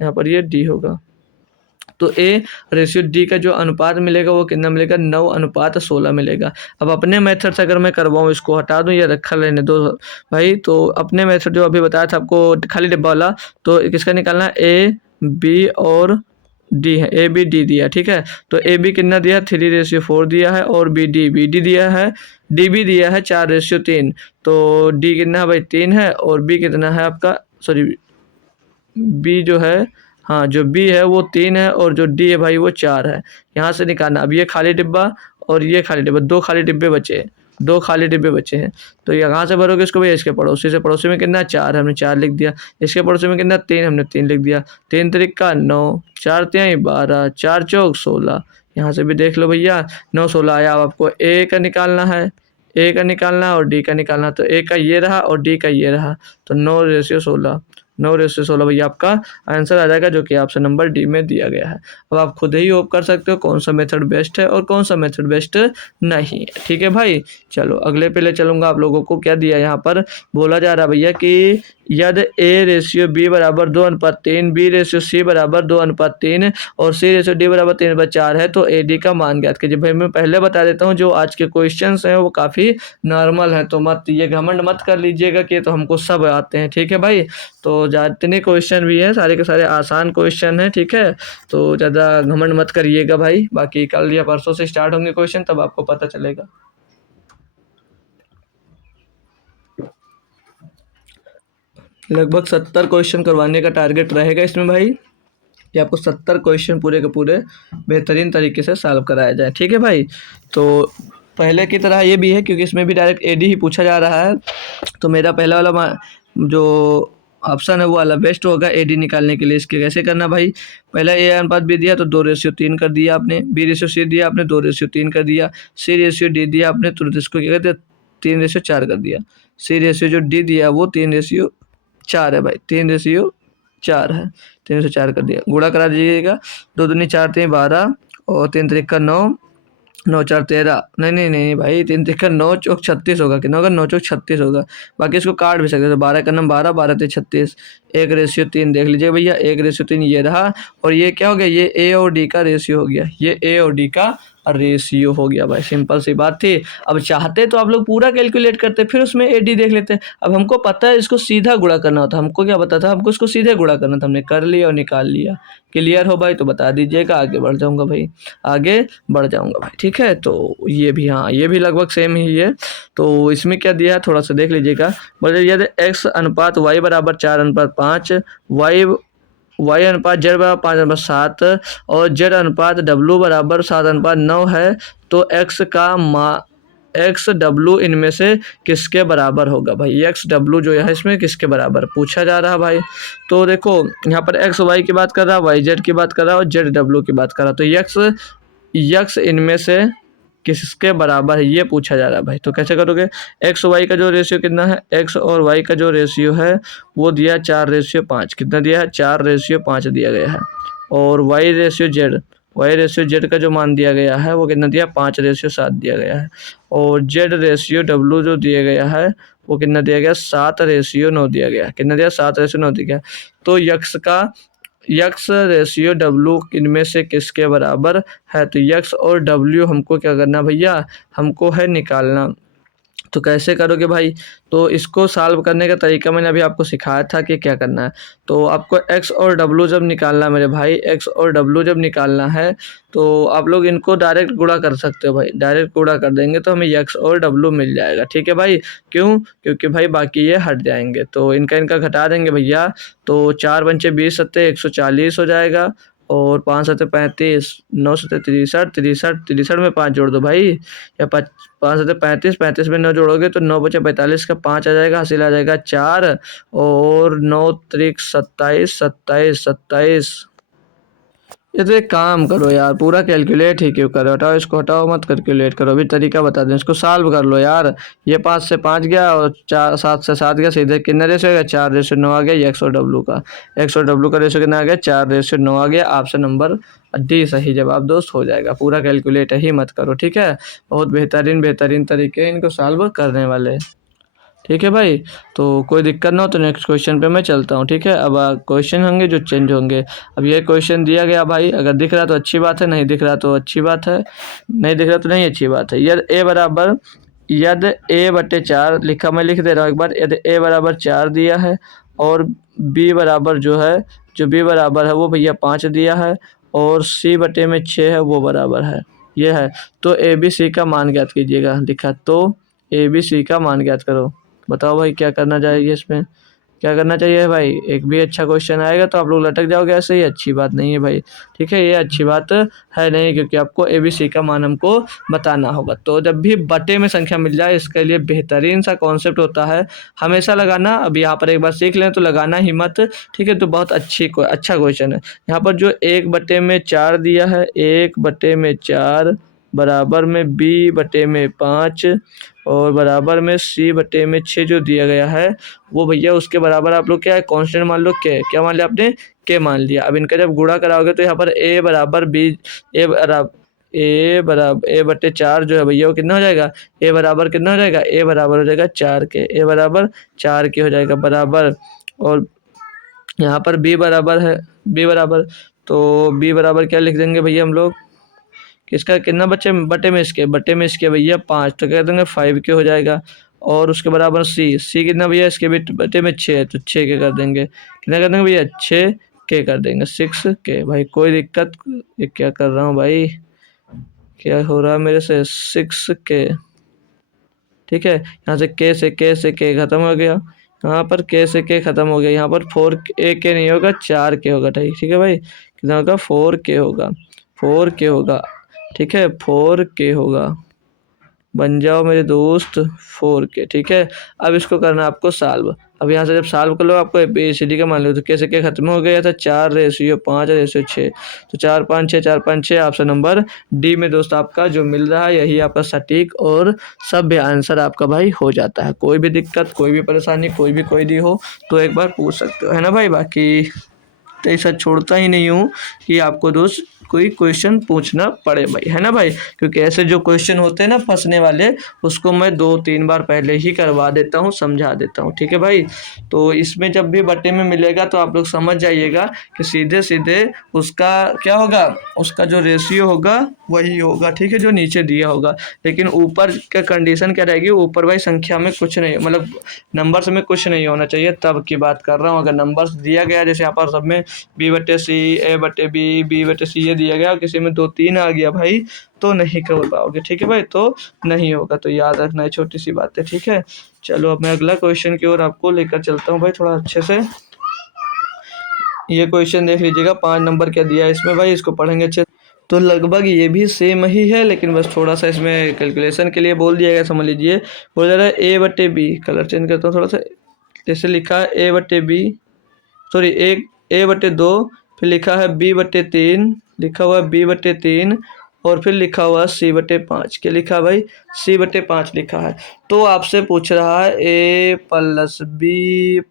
यहाँ पर ये डी होगा। तो ए रेशियो डी का जो अनुपात मिलेगा वो कितना मिलेगा, 9:16 मिलेगा। अब अपने मेथड से अगर मैं करवाऊँ, इसको हटा दूँ या रखा लेने दो भाई, तो अपने मेथड जो अभी बताया था आपको खाली डिब्बा वाला, तो किसका निकालना है, ए बी और डी है, ए बी डी दिया, ठीक है। तो ए बी कितना दिया, 3:4 दिया है, और बी डी दिया है, डी बी दिया है 4:3। तो डी कितना है भाई 3 है, और बी कितना है आपका, सॉरी बी जो है, हाँ जो बी है वो 3 है, और जो डी है भाई वो 4 है। यहाँ से निकालना। अब ये खाली डिब्बा और ये खाली डिब्बा, दो खाली डिब्बे बचे हैं। तो यहाँ से भरोगे इसको भैया, इसके पड़ोसी से, पड़ोसी में कितना 4 है, हमने 4 लिख दिया। इसके पड़ोसी में कितना 3, हमने 3 लिख दिया। 3 तरीका 9, 4 तिहाई 12, 4 चौक 16। यहाँ से भी देख लो भैया, 9 16 आया। अब आपको ए का निकालना है, ए का निकालना है और डी का निकालना है। तो ए का ये रहा और डी का ये रहा, तो 9:16, 9:16 भैया आपका आंसर आ जाएगा, जो कि आपसे नंबर डी में दिया गया है। अब आप खुद ही होप कर सकते हो कौन सा मेथड बेस्ट है और कौन सा मेथड बेस्ट नहीं है, ठीक है भाई। चलो अगले पे ले चलूँगा आप लोगों को। क्या दिया यहाँ पर, बोला जा रहा भैया कि यदि ए रेशियो बी बराबर 2:3, बी रेशियो सी बराबर 2:3 और सी रेशियो डी बराबर 3/4 है तो ए डी का मान ज्ञात कीजिए। भाई मैं पहले बता देता हूँ, जो आज के क्वेश्चंस हैं वो काफ़ी नॉर्मल हैं, तो मत ये घमंड मत कर लीजिएगा कि तो हमको सब आते हैं, ठीक है भाई। तो जितने क्वेश्चन भी हैं सारे के सारे आसान क्वेश्चन हैं, ठीक है। तो ज़्यादा घमंड मत करिएगा भाई। बाकी कल या परसों से स्टार्ट होंगे क्वेश्चन, तब आपको पता चलेगा। लगभग 70 क्वेश्चन करवाने का टारगेट रहेगा इसमें भाई, कि आपको 70 क्वेश्चन पूरे के पूरे बेहतरीन तरीके से सॉल्व कराया जाए, ठीक है भाई। तो पहले की तरह ये भी है, क्योंकि इसमें भी डायरेक्ट एडी ही पूछा जा रहा है, तो मेरा पहला वाला जो ऑप्शन है वो वाला बेस्ट होगा एडी निकालने के लिए। इसके कैसे करना भाई, पहला ए अनुपात बी दिया तो 2:3 कर दिया आपने, बी रेशियो सी दिया आपने 2:3 कर दिया, सी रेशियो डी दिया आपने तुरंत इसको क्या कहते हैं 3:4 कर दिया। सी रेशियो जो डी दिया वो 3:4 है भाई, 3:4 है, 3:4 कर दिया। गुणा करा दीजिएगा, 2 दूनी 4 3 12 और 3 3 9, 9 4 13, नहीं भाई 3 3 9 चौक 36 होगा, कितना होगा 9 चौक 36 होगा। बाकी इसको काट भी सकते हो, 12 का नम 12, 12 3 36, 1:3 देख लीजिए भैया, 1:3 ये रहा। और ये क्या हो गया, ये ए और डी का रेशियो हो गया, ये ए और डी का रेशियो हो गया भाई, सिंपल सी बात थी। अब चाहते तो आप लोग पूरा कैलकुलेट करते, फिर उसमें ए डी देख लेते। अब हमको पता है इसको सीधा गुणा करना होता, हमको क्या पता था, हमको इसको सीधे गुणा करना था, हमने कर लिया और निकाल लिया। क्लियर हो भाई, तो बता दीजिएगा, आगे बढ़ जाऊंगा भाई, आगे बढ़ जाऊंगा भाई, ठीक है। तो ये भी, हाँ ये भी लगभग सेम ही है। तो इसमें क्या दिया है थोड़ा सा देख लीजिएगा। बोले यदि x अनुपात y बराबर 4:5, y अनुपात z बराबर 5:7 और z अनुपात w बराबर 7:9 है, तो एक्स डब्लू इनमें से किसके बराबर होगा भाई। एक्स डब्लू जो है इसमें किसके बराबर पूछा जा रहा है भाई। तो देखो यहाँ पर एक्स वाई की बात कर रहा है, वाई जेड की बात कर रहा है और जेड डब्लू की बात कर रहा है। तो यक्स इनमें से किसके बराबर है ये पूछा जा रहा है भाई। तो कैसे करोगे, एक्स वाई का जो रेशियो कितना है, एक्स और वाई का जो रेशियो है वो दिया 4:5, कितना दिया है 4:5 दिया गया है। और वाई रेशियो जेड का जो मान दिया गया है वो कितना दिया 5:7 दिया गया है। और जेड रेशियो डब्लू जो दिया गया है वो कितना दिया गया 7:9 दिया गया, कितना दिया 7:9 दिया गया। तो यक्स रेशियो डब्लू इनमें से किसके बराबर है। तो यक्स और डब्ल्यू हमको क्या करना भैया, हमको है निकालना। तो कैसे करोगे भाई, तो इसको सॉल्व करने का तरीका मैंने अभी आपको सिखाया था कि क्या करना है। तो आपको x और w जब निकालना है मेरे भाई, x और w जब निकालना है तो आप लोग इनको डायरेक्ट गुणा कर सकते हो भाई, डायरेक्ट गुणा कर देंगे तो हमें x और w मिल जाएगा, ठीक है भाई। क्यों, क्योंकि भाई बाकी ये हट जाएंगे, तो इनका घटा देंगे भैया। तो 4 पंचे 20 सत्ते 140 हो जाएगा, और 5 सत्ते 35, 9 सत्ते 63 में 5 जोड़ दो भाई, या 5 सत्ते 35 में 9 जोड़ोगे तो 9 बचे 45 का 5 आ जाएगा, हासिल आ जाएगा 4, और 9 त्रिक 27। ये तो एक काम करो यार, पूरा कैलकुलेट ही क्यों करो, हटाओ इसको, हटाओ मत कैलकुलेट करो, अभी तरीका बता दें, इसको सॉल्व कर लो यार। ये 5 से 5 गया और 7 से 7 गया, सीधे कितना रेशियो हो गया 4:9 आ गया। एक्स और डब्लू का रेशियो कितना आ गया 4:9 आ गया। ऑप्शन नंबर डी सही जवाब दोस्त हो जाएगा, पूरा कैलकुलेट ही मत करो, ठीक है। बहुत बेहतरीन तरीके इनको सॉल्व करने वाले, ठीक है भाई। तो कोई दिक्कत ना हो तो नेक्स्ट क्वेश्चन पे मैं चलता हूँ, ठीक है। अब क्वेश्चन होंगे जो चेंज होंगे। अब ये क्वेश्चन दिया गया भाई, अगर दिख रहा तो अच्छी बात है, नहीं दिख रहा तो अच्छी बात है, नहीं दिख रहा तो नहीं अच्छी बात है। यदि ए बटे 4 लिखा, मैं लिख दे रहा हूँ एक बार, यदि ए बराबर 4 दिया है और बी बराबर जो बी बराबर है वो भैया 5 दिया है, और सी बटे में 6 है वो बराबर है, ये है। तो ए बी सी का मान ज्ञात कीजिएगा, लिखा तो ए बी सी का मान ज्ञात करो। बताओ भाई क्या करना चाहिए, इसमें क्या करना चाहिए भाई। एक भी अच्छा क्वेश्चन आएगा तो आप लोग लटक जाओगे ऐसे ही, अच्छी बात नहीं है भाई, ठीक है, ये अच्छी बात है नहीं, क्योंकि आपको ABC का मान हमको बताना होगा। तो जब भी बटे में संख्या मिल जाए, इसके लिए बेहतरीन सा कॉन्सेप्ट होता है हमेशा लगाना। अब यहाँ पर एक बार सीख लें तो लगाना ही मत, ठीक है। तो बहुत अच्छा क्वेश्चन है। यहाँ पर जो 1/4 दिया है, 1/4 बराबर में B/5 और बराबर में C/6 जो दिया गया है वो भैया उसके बराबर आप लोग क्या है कांस्टेंट मान लो, क्या मान लिया आपने, के मान लिया। अब इनका जब गुणा कराओगे तो यहाँ पर A बटे 4 जो है भैया वो कितना हो जाएगा, A बराबर कितना हो जाएगा, A बराबर हो जाएगा 4 के, A बराबर 4 के हो जाएगा बराबर। और यहाँ पर B बराबर है, तो B बराबर क्या लिख देंगे भैया हम लोग, किसका कितना बटे में इसके भैया 5, तो कह देंगे 5 के हो जाएगा। और उसके बराबर सी कितना भैया, इसके बटे में 6 है तो 6 के कर देंगे, कितना कर देंगे भैया 6 के कर देंगे, 6 के। भाई कोई दिक्कत, ये क्या कर रहा हूँ भाई, क्या हो रहा है मेरे से, 6 के, ठीक है। यहाँ से के खत्म हो गया, यहाँ पर के से के खत्म हो गया, यहाँ पर 4 के नहीं होगा 4 के होगा, ठीक है भाई, कितना होगा 4 के होगा, ठीक है 4 के होगा, बन जाओ मेरे दोस्त 4 के, ठीक है। अब इसको करना आपको सॉल्व। अब यहाँ से जब सॉल्व कर लो आपको ABCD का मान लो, तो कैसे के खत्म हो गया था 4:5:6, तो 4 5 6 ऑप्शन नंबर डी में दोस्त आपका जो मिल रहा है यही आपका सटीक और सभ्य आंसर आपका भाई हो जाता है। कोई भी दिक्कत, कोई भी परेशानी, कोई दी हो तो एक बार पूछ सकते हो, है ना भाई। बाकी तो ऐसा छोड़ता ही नहीं हूँ कि आपको दोस्त कोई क्वेश्चन पूछना पड़े भाई, है ना भाई, क्योंकि ऐसे जो क्वेश्चन होते हैं ना फंसने वाले, उसको मैं 2-3 बार पहले ही करवा देता हूँ, समझा देता हूँ, ठीक है भाई। तो इसमें जब भी बटे में मिलेगा तो आप लोग समझ जाइएगा कि सीधे सीधे उसका क्या होगा, उसका जो रेशियो होगा वही होगा, ठीक है, जो नीचे दिया होगा। लेकिन ऊपर का कंडीशन क्या रहेगी, ऊपर भाई संख्या में कुछ नहीं, मतलब नंबर्स में कुछ नहीं होना चाहिए, तब की बात कर रहा हूँ। अगर नंबर्स दिया गया जैसे यहाँ पर सब में b/c a/b b/c ये दिया गया और किसी में 2-3 आ गया भाई, तो नहीं कर पाओगे, ठीक है भाई, तो नहीं होगा, तो याद रखना है, छोटी सी बात है, ठीक है। चलो अब मैं अगला क्वेश्चन की ओर आपको लेकर चलता हूँ भाई, थोड़ा अच्छे से। ये क्वेश्चन देख लीजिएगा, 5 नंबर क्या दिया है इसमें भाई, इसको पढ़ेंगे अच्छे। तो लगभग ये भी सेम ही है, लेकिन बस थोड़ा सा इसमें कैलकुलेशन के लिए बोल दिया गया, समझ लीजिए। बोल जा रहा है a/b, कलर चेंज करता हूँ थोड़ा सा, जैसे लिखा है a/b, सॉरी एक a/2, फिर लिखा है b/3, लिखा हुआ है b/3, और फिर लिखा हुआ है c/5। क्या लिखा है भाई, c/5 लिखा है। तो आपसे पूछ रहा है a+b+c/c।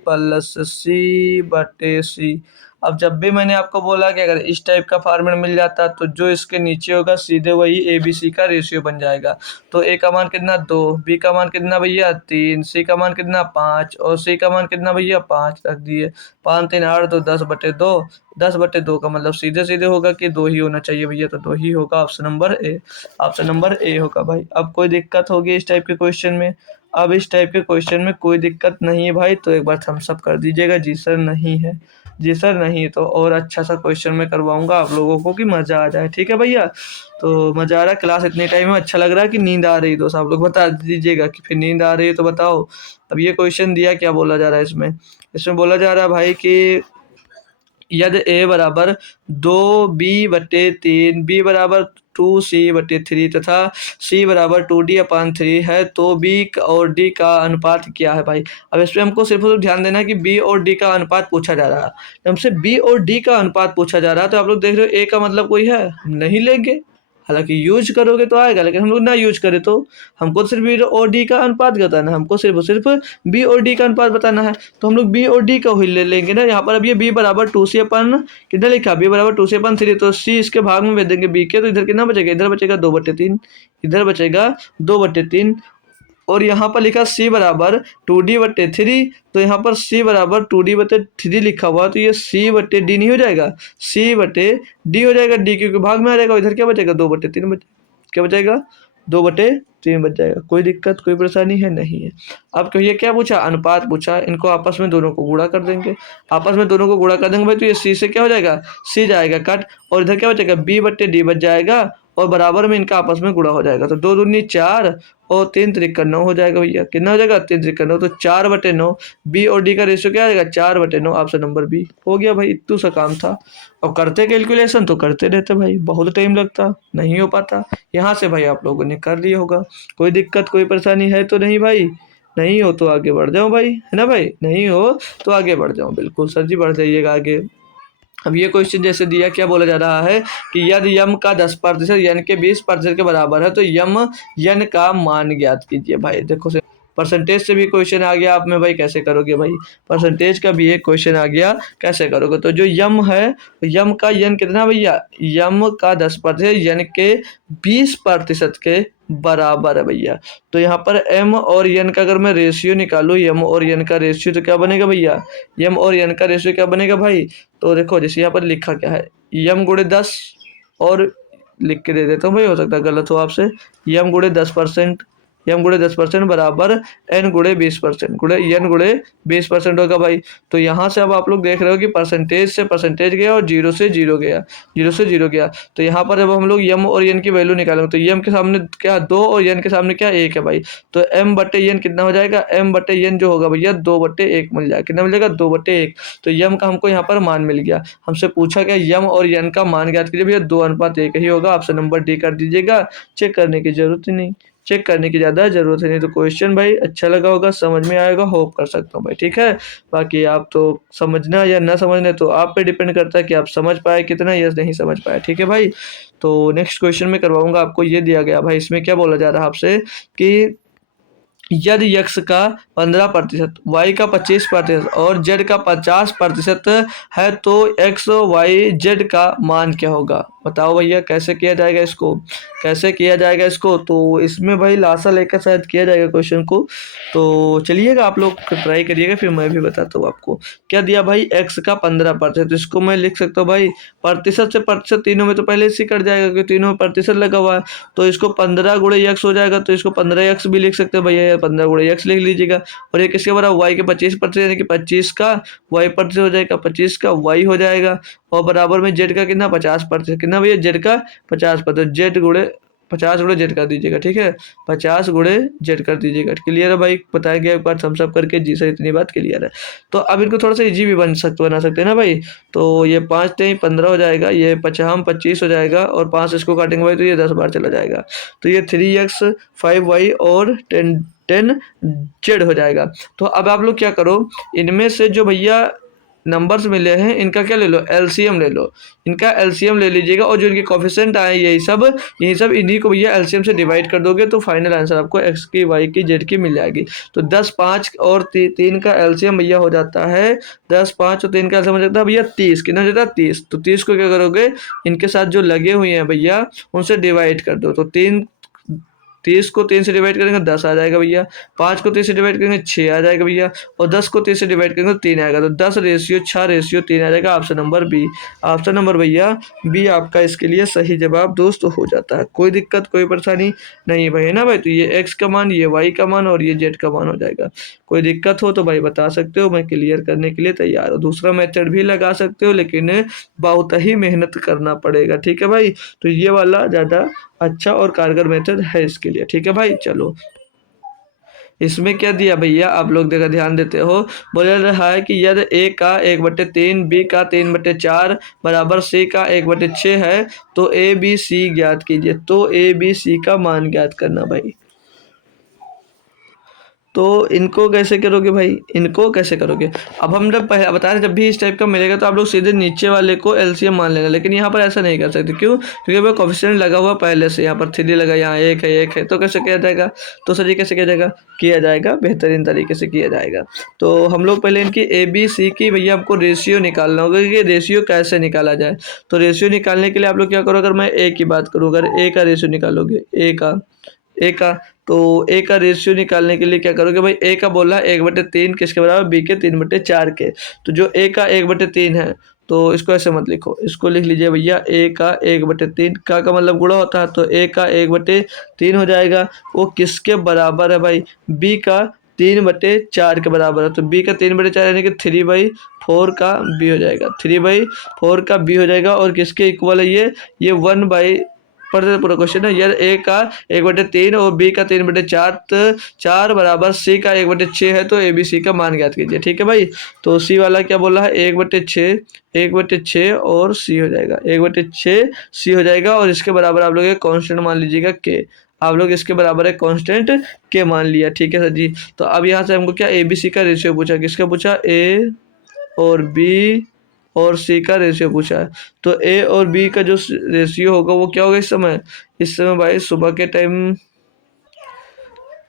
अब जब भी मैंने आपको बोला कि अगर इस टाइप का फॉर्मेट मिल जाता तो जो इसके नीचे होगा सीधे वही ABC का रेशियो बन जाएगा। तो a का मान कितना 2, b का मान कितना भैया 3, c का मान कितना 5 और c का मान कितना भैया 5 रख दिए। 5 3 8 2 10/2, 10/2 का मतलब सीधे सीधे होगा कि 2 ही होना चाहिए भैया, तो 2 ही होगा, option number A, option number A होगा भाई। अब कोई दिक्कत होगी इस टाइप के क्वेश्चन में, अब इस टाइप के क्वेश्चन में कोई दिक्कत नहीं है भाई, तो एक बार थम्स अप कर दीजिएगा, जी सर नहीं है, जी सर नहीं, तो और अच्छा सा क्वेश्चन मैं करवाऊंगा आप लोगों को कि मज़ा आ जाए, ठीक है भैया। तो मज़ा आ रहा है, क्लास इतने टाइम में अच्छा लग रहा है कि नींद आ रही, दोस्त आप लोग बता दीजिएगा कि फिर नींद आ रही है तो बताओ। अब ये क्वेश्चन दिया, क्या बोला जा रहा है इसमें, इसमें बोला जा रहा है भाई कि यदि a बराबर 2b/3, b बराबर 2c/3 तथा c बराबर 2d/3 है, तो b और d का अनुपात क्या है भाई। अब इसमें हमको सिर्फ ध्यान देना है कि b और d का अनुपात पूछा जा रहा है। जब हमसे b और d का अनुपात पूछा जा रहा है तो आप लोग देख रहे हो a का मतलब कोई है, हम नहीं लेंगे, हालांकि यूज करोगे तो आएगा, लेकिन हम लोग ना यूज करें तो हमको सिर्फ बी और डी का अनुपात बताना है, हमको सिर्फ सिर्फ बी और डी का अनुपात बताना है, तो हम लोग बी और डी का ही ले लेंगे ना। यहाँ पर अब ये बी बराबर 2c/, कितना लिखा, बी बराबर 2c/3, तो सी इसके भाग में भेज देंगे बी के, तो इधर कितना बचेगा, इधर बचेगा 2/3, इधर बचेगा 2/3, और यहाँ पर लिखा c बराबर 2d/3, तो यहाँ पर c बराबर 2d/3 लिखा हुआ, तो ये c/d नहीं हो जाएगा, c/d हो जाएगा, d क्योंकि भाग में आ जाएगा, इधर क्या बचेगा 2/3 क्या बचेगा 2/3 बच जाएगा। कोई दिक्कत कोई परेशानी है नहीं है। अब कहिए क्या पूछा, अनुपात पूछा, इनको आपस में दोनों को गुणा कर देंगे, आपस में दोनों को गुणा कर देंगे भाई, तो ये c से क्या हो जाएगा, c जाएगा कट, और इधर क्या बचेगा b/d बच जाएगा, और बराबर में इनका आपस में गुणा हो जाएगा, तो 2 दूनी 4 और 3 त्रिक 9 हो जाएगा भैया, कितना हो जाएगा 3 त्रिक 9, तो 4/9, बी और डी का रेशियो क्या आ जाएगा 4/9, ऑप्शन नंबर बी हो गया भाई, इतना सा काम था। और करते कैलकुलेशन तो करते रहते भाई, बहुत टाइम लगता, नहीं हो पाता, यहाँ से भाई आप लोगों ने कर लिया होगा। कोई दिक्कत कोई परेशानी है तो नहीं भाई, नहीं हो तो आगे बढ़ जाओ भाई, है ना भाई, नहीं हो तो आगे बढ़ जाओ, बिल्कुल सर जी बढ़ जाइएगा आगे। अब ये क्वेश्चन जैसे दिया, क्या बोला जा रहा है कि यदि यम का 10% यन के 20% के बराबर है तो यन का मान ज्ञात कीजिए। भाई देखो से परसेंटेज से भी क्वेश्चन आ गया, आप में भाई कैसे करोगे भाई, परसेंटेज का भी एक क्वेश्चन आ गया, कैसे करोगे। तो जो यम है, यम का यन कितना भैया, यम का 10% यन के 20% के बराबर है भैया। तो यहाँ पर एम और एन का अगर मैं रेशियो निकालूँ, एम और एन का रेशियो, तो क्या बनेगा भैया, एम और एन का रेशियो क्या बनेगा भाई। तो देखो जैसे यहाँ पर लिखा क्या है, यम गुणे 10, और लिख के दे देता हूँ भाई, हो सकता है गलत हो आपसे, यम गुणे 10%, यम गुणे 10% बराबर एन गुणे 20% गुणे एन गुणे 20% होगा भाई। तो यहाँ से अब आप लोग देख रहे हो कि परसेंटेज से परसेंटेज गया और जीरो से जीरो गया, जीरो से जीरो गया। तो यहाँ पर जब हम लोग यम और एन की वैल्यू निकालेंगे तो यम के सामने क्या 2 और एन के सामने क्या 1 है भाई, तो m/n कितना हो जाएगा, m/n जो होगा भैया 2/1 मिल जाएगा, कितना मिल जाएगा 2/1। तो यम का हमको यहाँ पर मान मिल गया। हमसे पूछा गया यम और एन का मान ज्ञात कीजिए भैया, 2:1 ही होगा, ऑप्शन नंबर डी कर दीजिएगा, चेक करने की जरूरत ही नहीं, चेक करने की ज़्यादा ज़रूरत है नहीं। तो क्वेश्चन भाई अच्छा लगा होगा, समझ में आएगा, होप कर सकता हूँ भाई, ठीक है। बाकी आप तो समझना या ना समझना तो आप पे डिपेंड करता है कि आप समझ पाए कितना या नहीं समझ पाए, ठीक है भाई। तो नेक्स्ट क्वेश्चन में करवाऊंगा आपको, ये दिया गया भाई, इसमें क्या बोला जा रहा है आपसे कि यदि x का 15%, y का 25% और z का 50% है तो x y z का मान क्या होगा। बताओ भैया कैसे किया जाएगा इसको, कैसे किया जाएगा इसको। तो इसमें भाई लासा लेकर शायद किया जाएगा क्वेश्चन को। तो चलिएगा आप लोग ट्राई करिएगा, फिर मैं भी बताता हूँ आपको। क्या दिया भाई, x का 15%। तो इसको मैं लिख सकता हूँ भाई, प्रतिशत से प्रतिशत तीनों में तो पहले से कट जाएगा क्योंकि तीनों में प्रतिशत लगा हुआ है। तो इसको 15 गुणे x हो जाएगा, तो इसको 15x भी लिख सकते हैं भैया, या 15 गुणे x लिख लीजिएगा। और ये किसके बराबर, y के 25%, यानी कि 25 का y प्रतिशत हो जाएगा, 25 का y हो जाएगा। और बराबर में z का कितना, 50%। कितना भैया, z का 50%, z गुणे 50 गुणे जेड कर दीजिएगा, ठीक है, 50 गुणे जेड कर दीजिएगा। क्लियर है भाई, बताएंगे एक बार थम्स अप करके, जी सर इतनी बात क्लियर है। तो अब इनको थोड़ा सा इजी भी बना सकते हैं ना भाई। तो ये 5×3 = 15 हो जाएगा, ये 25 हो जाएगा, और 5 इसको काटेंगे भाई तो ये 10 बार चला जाएगा। तो ये 3x 5y और 10 जेड हो जाएगा। तो अब आप लोग क्या करो, इनमें से जो भैया नंबर्स मिले हैं इनका क्या ले लो, एलसीएम ले लो, इनका एलसीएम ले लीजिएगा। और जो इनके कोफिशिएंट आए यही सब इन्हीं को भैया एलसीएम से डिवाइड कर दोगे तो फाइनल आंसर आपको एक्स की, वाई की, जेड की मिल जाएगी। तो 10, 5 और 3 का एलसीएम भैया हो जाता है 10, 5 और 3 का एलसीएम हो जाता है भैया 30। कितना हो जाता है, 30। तो 30 को क्या करोगे, इनके साथ जो लगे हुए हैं भैया उनसे डिवाइड कर दो। तो 30 को 3 से डिवाइड करेंगे 10 आ जाएगा भैया, 5 को 3 से डिवाइड करेंगे 6 आ जाएगा भैया, और 10 को 3 से डिवाइड करेंगे तो 3 आएगा। तो 10:6:3 आ जाएगा, option number B. Option number भैया बी आपका इसके लिए सही जवाब दोस्त हो जाता है। कोई दिक्कत, कोई परेशानी नहीं भाई, है ना भाई। तो ये एक्स का मान, ये वाई का मान और ये जेड का मान हो जाएगा। कोई दिक्कत हो तो भाई बता सकते हो, मैं क्लियर करने के लिए तैयार हूँ। दूसरा मेथड भी लगा सकते हो लेकिन बहुत ही मेहनत करना पड़ेगा, ठीक है भाई। तो ये वाला ज़्यादा अच्छा और कारगर मेथड है इसके लिए, ठीक है भाई। चलो इसमें क्या दिया भैया, आप लोग देखा ध्यान देते हो, बोल रहा है कि यदि ए का 1/3, बी का 3/4 बराबर सी का 1/6 है तो ए बी सी ज्ञात कीजिए। तो ए बी सी का मान ज्ञात करना भाई। तो इनको कैसे करोगे भाई, इनको कैसे करोगे। अब हम जब पहले बता रहे, जब भी इस टाइप का मिलेगा तो आप लोग सीधे नीचे वाले को एलसीएम मान लेना, लेकिन यहाँ पर ऐसा नहीं कर सकते। क्यों, क्योंकि वो कोफिशिएंट लगा हुआ पहले से, यहाँ पर 3 लगा, यहाँ 1 है तो कैसे किया जाएगा। तो सर जी कैसे किया जाएगा बेहतरीन तरीके से किया जाएगा। तो हम लोग पहले इनकी ए बी सी की भैया आपको रेशियो निकालना होगा कि रेशियो कैसे निकाला जाए। तो रेशियो निकालने के लिए आप लोग क्या करो, अगर मैं ए की बात करूँ, अगर ए का रेशियो निकालोगे, ए का तो ए का रेशियो निकालने के लिए क्या करोगे भाई, ए का बोला 1/3 किसके बराबर, बी के 3/4 के। तो जो ए का 1/3 है तो इसको ऐसे मत लिखो, इसको लिख लीजिए भैया ए का 1/3 का मतलब गुणा होता है, तो ए का 1/3 हो जाएगा। वो किसके बराबर है भाई, बी का 3/4 के बराबर है। तो बी का 3/4 यानी कि 3/4 का बी हो जाएगा, 3/4 का बी हो जाएगा। और किसके इक्वल है ये 1 पढ़ते थे पूरा क्वेश्चन है यार। ए का 1/3 और बी का 3/4, 4 बराबर सी का 1/6 है। तो ए बी सी का मान ज्ञात कीजिए, ठीक है भाई। तो सी वाला क्या बोला है, 1/6 और सी हो जाएगा, 1/6 सी हो जाएगा। और इसके बराबर आप लोग एक कांस्टेंट मान लीजिएगा के, आप लोग इसके बराबर है कांस्टेंट के मान लिया, ठीक है सर जी। तो अब यहाँ से हमको क्या ए बी सी का रेशियो पूछा, किसका पूछा, ए और बी और सी का रेशियो पूछा है। तो ए और बी का जो रेशियो होगा वो क्या होगा इस समय भाई सुबह के टाइम,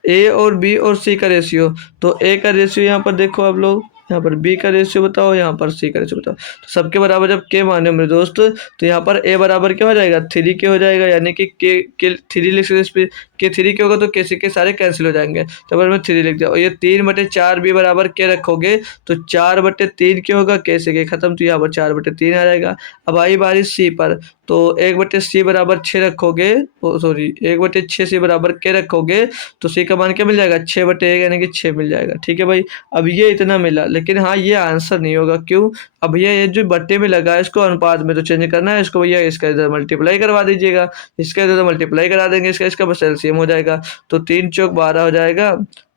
ए और बी और सी का रेशियो। तो ए का रेशियो यहाँ पर देखो आप लोग, यहाँ पर बी का रेशियो बताओ, यहाँ पर सी का रेशियो बताओ। तो सबके बराबर जब के माने मेरे दोस्त, तो यहाँ पर ए बराबर क्या हो जाएगा, 3 के हो जाएगा, यानी कि के 3 लिख सकते, इस पे के 3 के होगा तो के सी के सारे कैंसिल हो जाएंगे। तो अगर मैं 3 लिख दिया, और ये 3/4 बी बराबर के रखोगे तो 4/3 के होगा, के से के खत्म, तो यहाँ पर 4/3 आ जाएगा। अब आई बारी सी पर, तो 1/c बराबर 6 रखोगे, सॉरी 1/6 सी बराबर के रखोगे तो सी का मान क्या मिल जाएगा, 6/1 यानी कि 6 मिल जाएगा, ठीक है भाई। अब ये इतना मिला, लेकिन हाँ ये आंसर नहीं होगा, क्यों। अब भैया ये जो बट्टे में लगा है इसको अनुपात में तो चेंज करना है इसको भैया, इसका इधर मल्टीप्लाई करवा दीजिएगा, इसका इधर मल्टीप्लाई करा देंगे, इसका बस एलसीएम हो जाएगा। तो 3×4 = 12 हो जाएगा,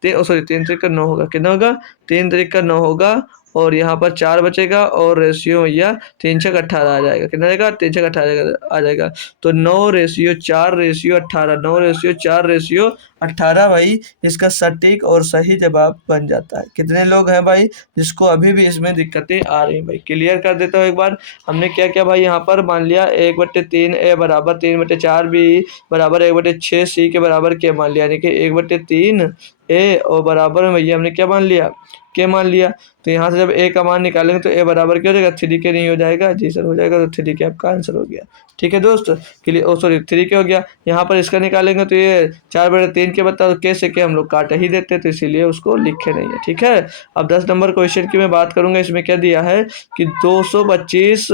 सॉरी 3×3 = 9 होगा, कितना होगा, 3×3 = 9 होगा। और यहाँ पर 4 बचेगा और रेशियो भैया 3×6 = 18 आ जाएगा, कितना आएगा, 3×6 = 18 आ जाएगा। तो 9:4:18, 9:4:18 भाई इसका सटीक और सही जवाब बन जाता है। कितने लोग हैं भाई जिसको अभी भी इसमें दिक्कतें आ रही हैं भाई, क्लियर कर देता हूँ एक बार। हमने क्या क्या भाई यहाँ पर मान लिया, 1/3 ए बराबर 3/4 बी बराबर 1/6 सी के बराबर के मान लिया, यानी कि 1/3 ए और बराबर में भैया हमने क्या मान लिया, के मान लिया, तो यहाँ से जब ए का मान निकालेंगे तो ए बराबर क्या हो जाएगा, 3k नहीं हो जाएगा, जी सर हो जाएगा, तो 3k आपका आंसर हो गया। ठीक है दोस्त, के लिए सॉरी 3k हो गया। यहाँ पर इसका निकालेंगे तो ये 4/3 के बता, तो कैसे के हम लोग काट ही देते, तो इसीलिए उसको लिखे नहीं है। ठीक है, अब 10 नंबर क्वेश्चन की मैं बात करूंगा। इसमें क्या दिया है कि 225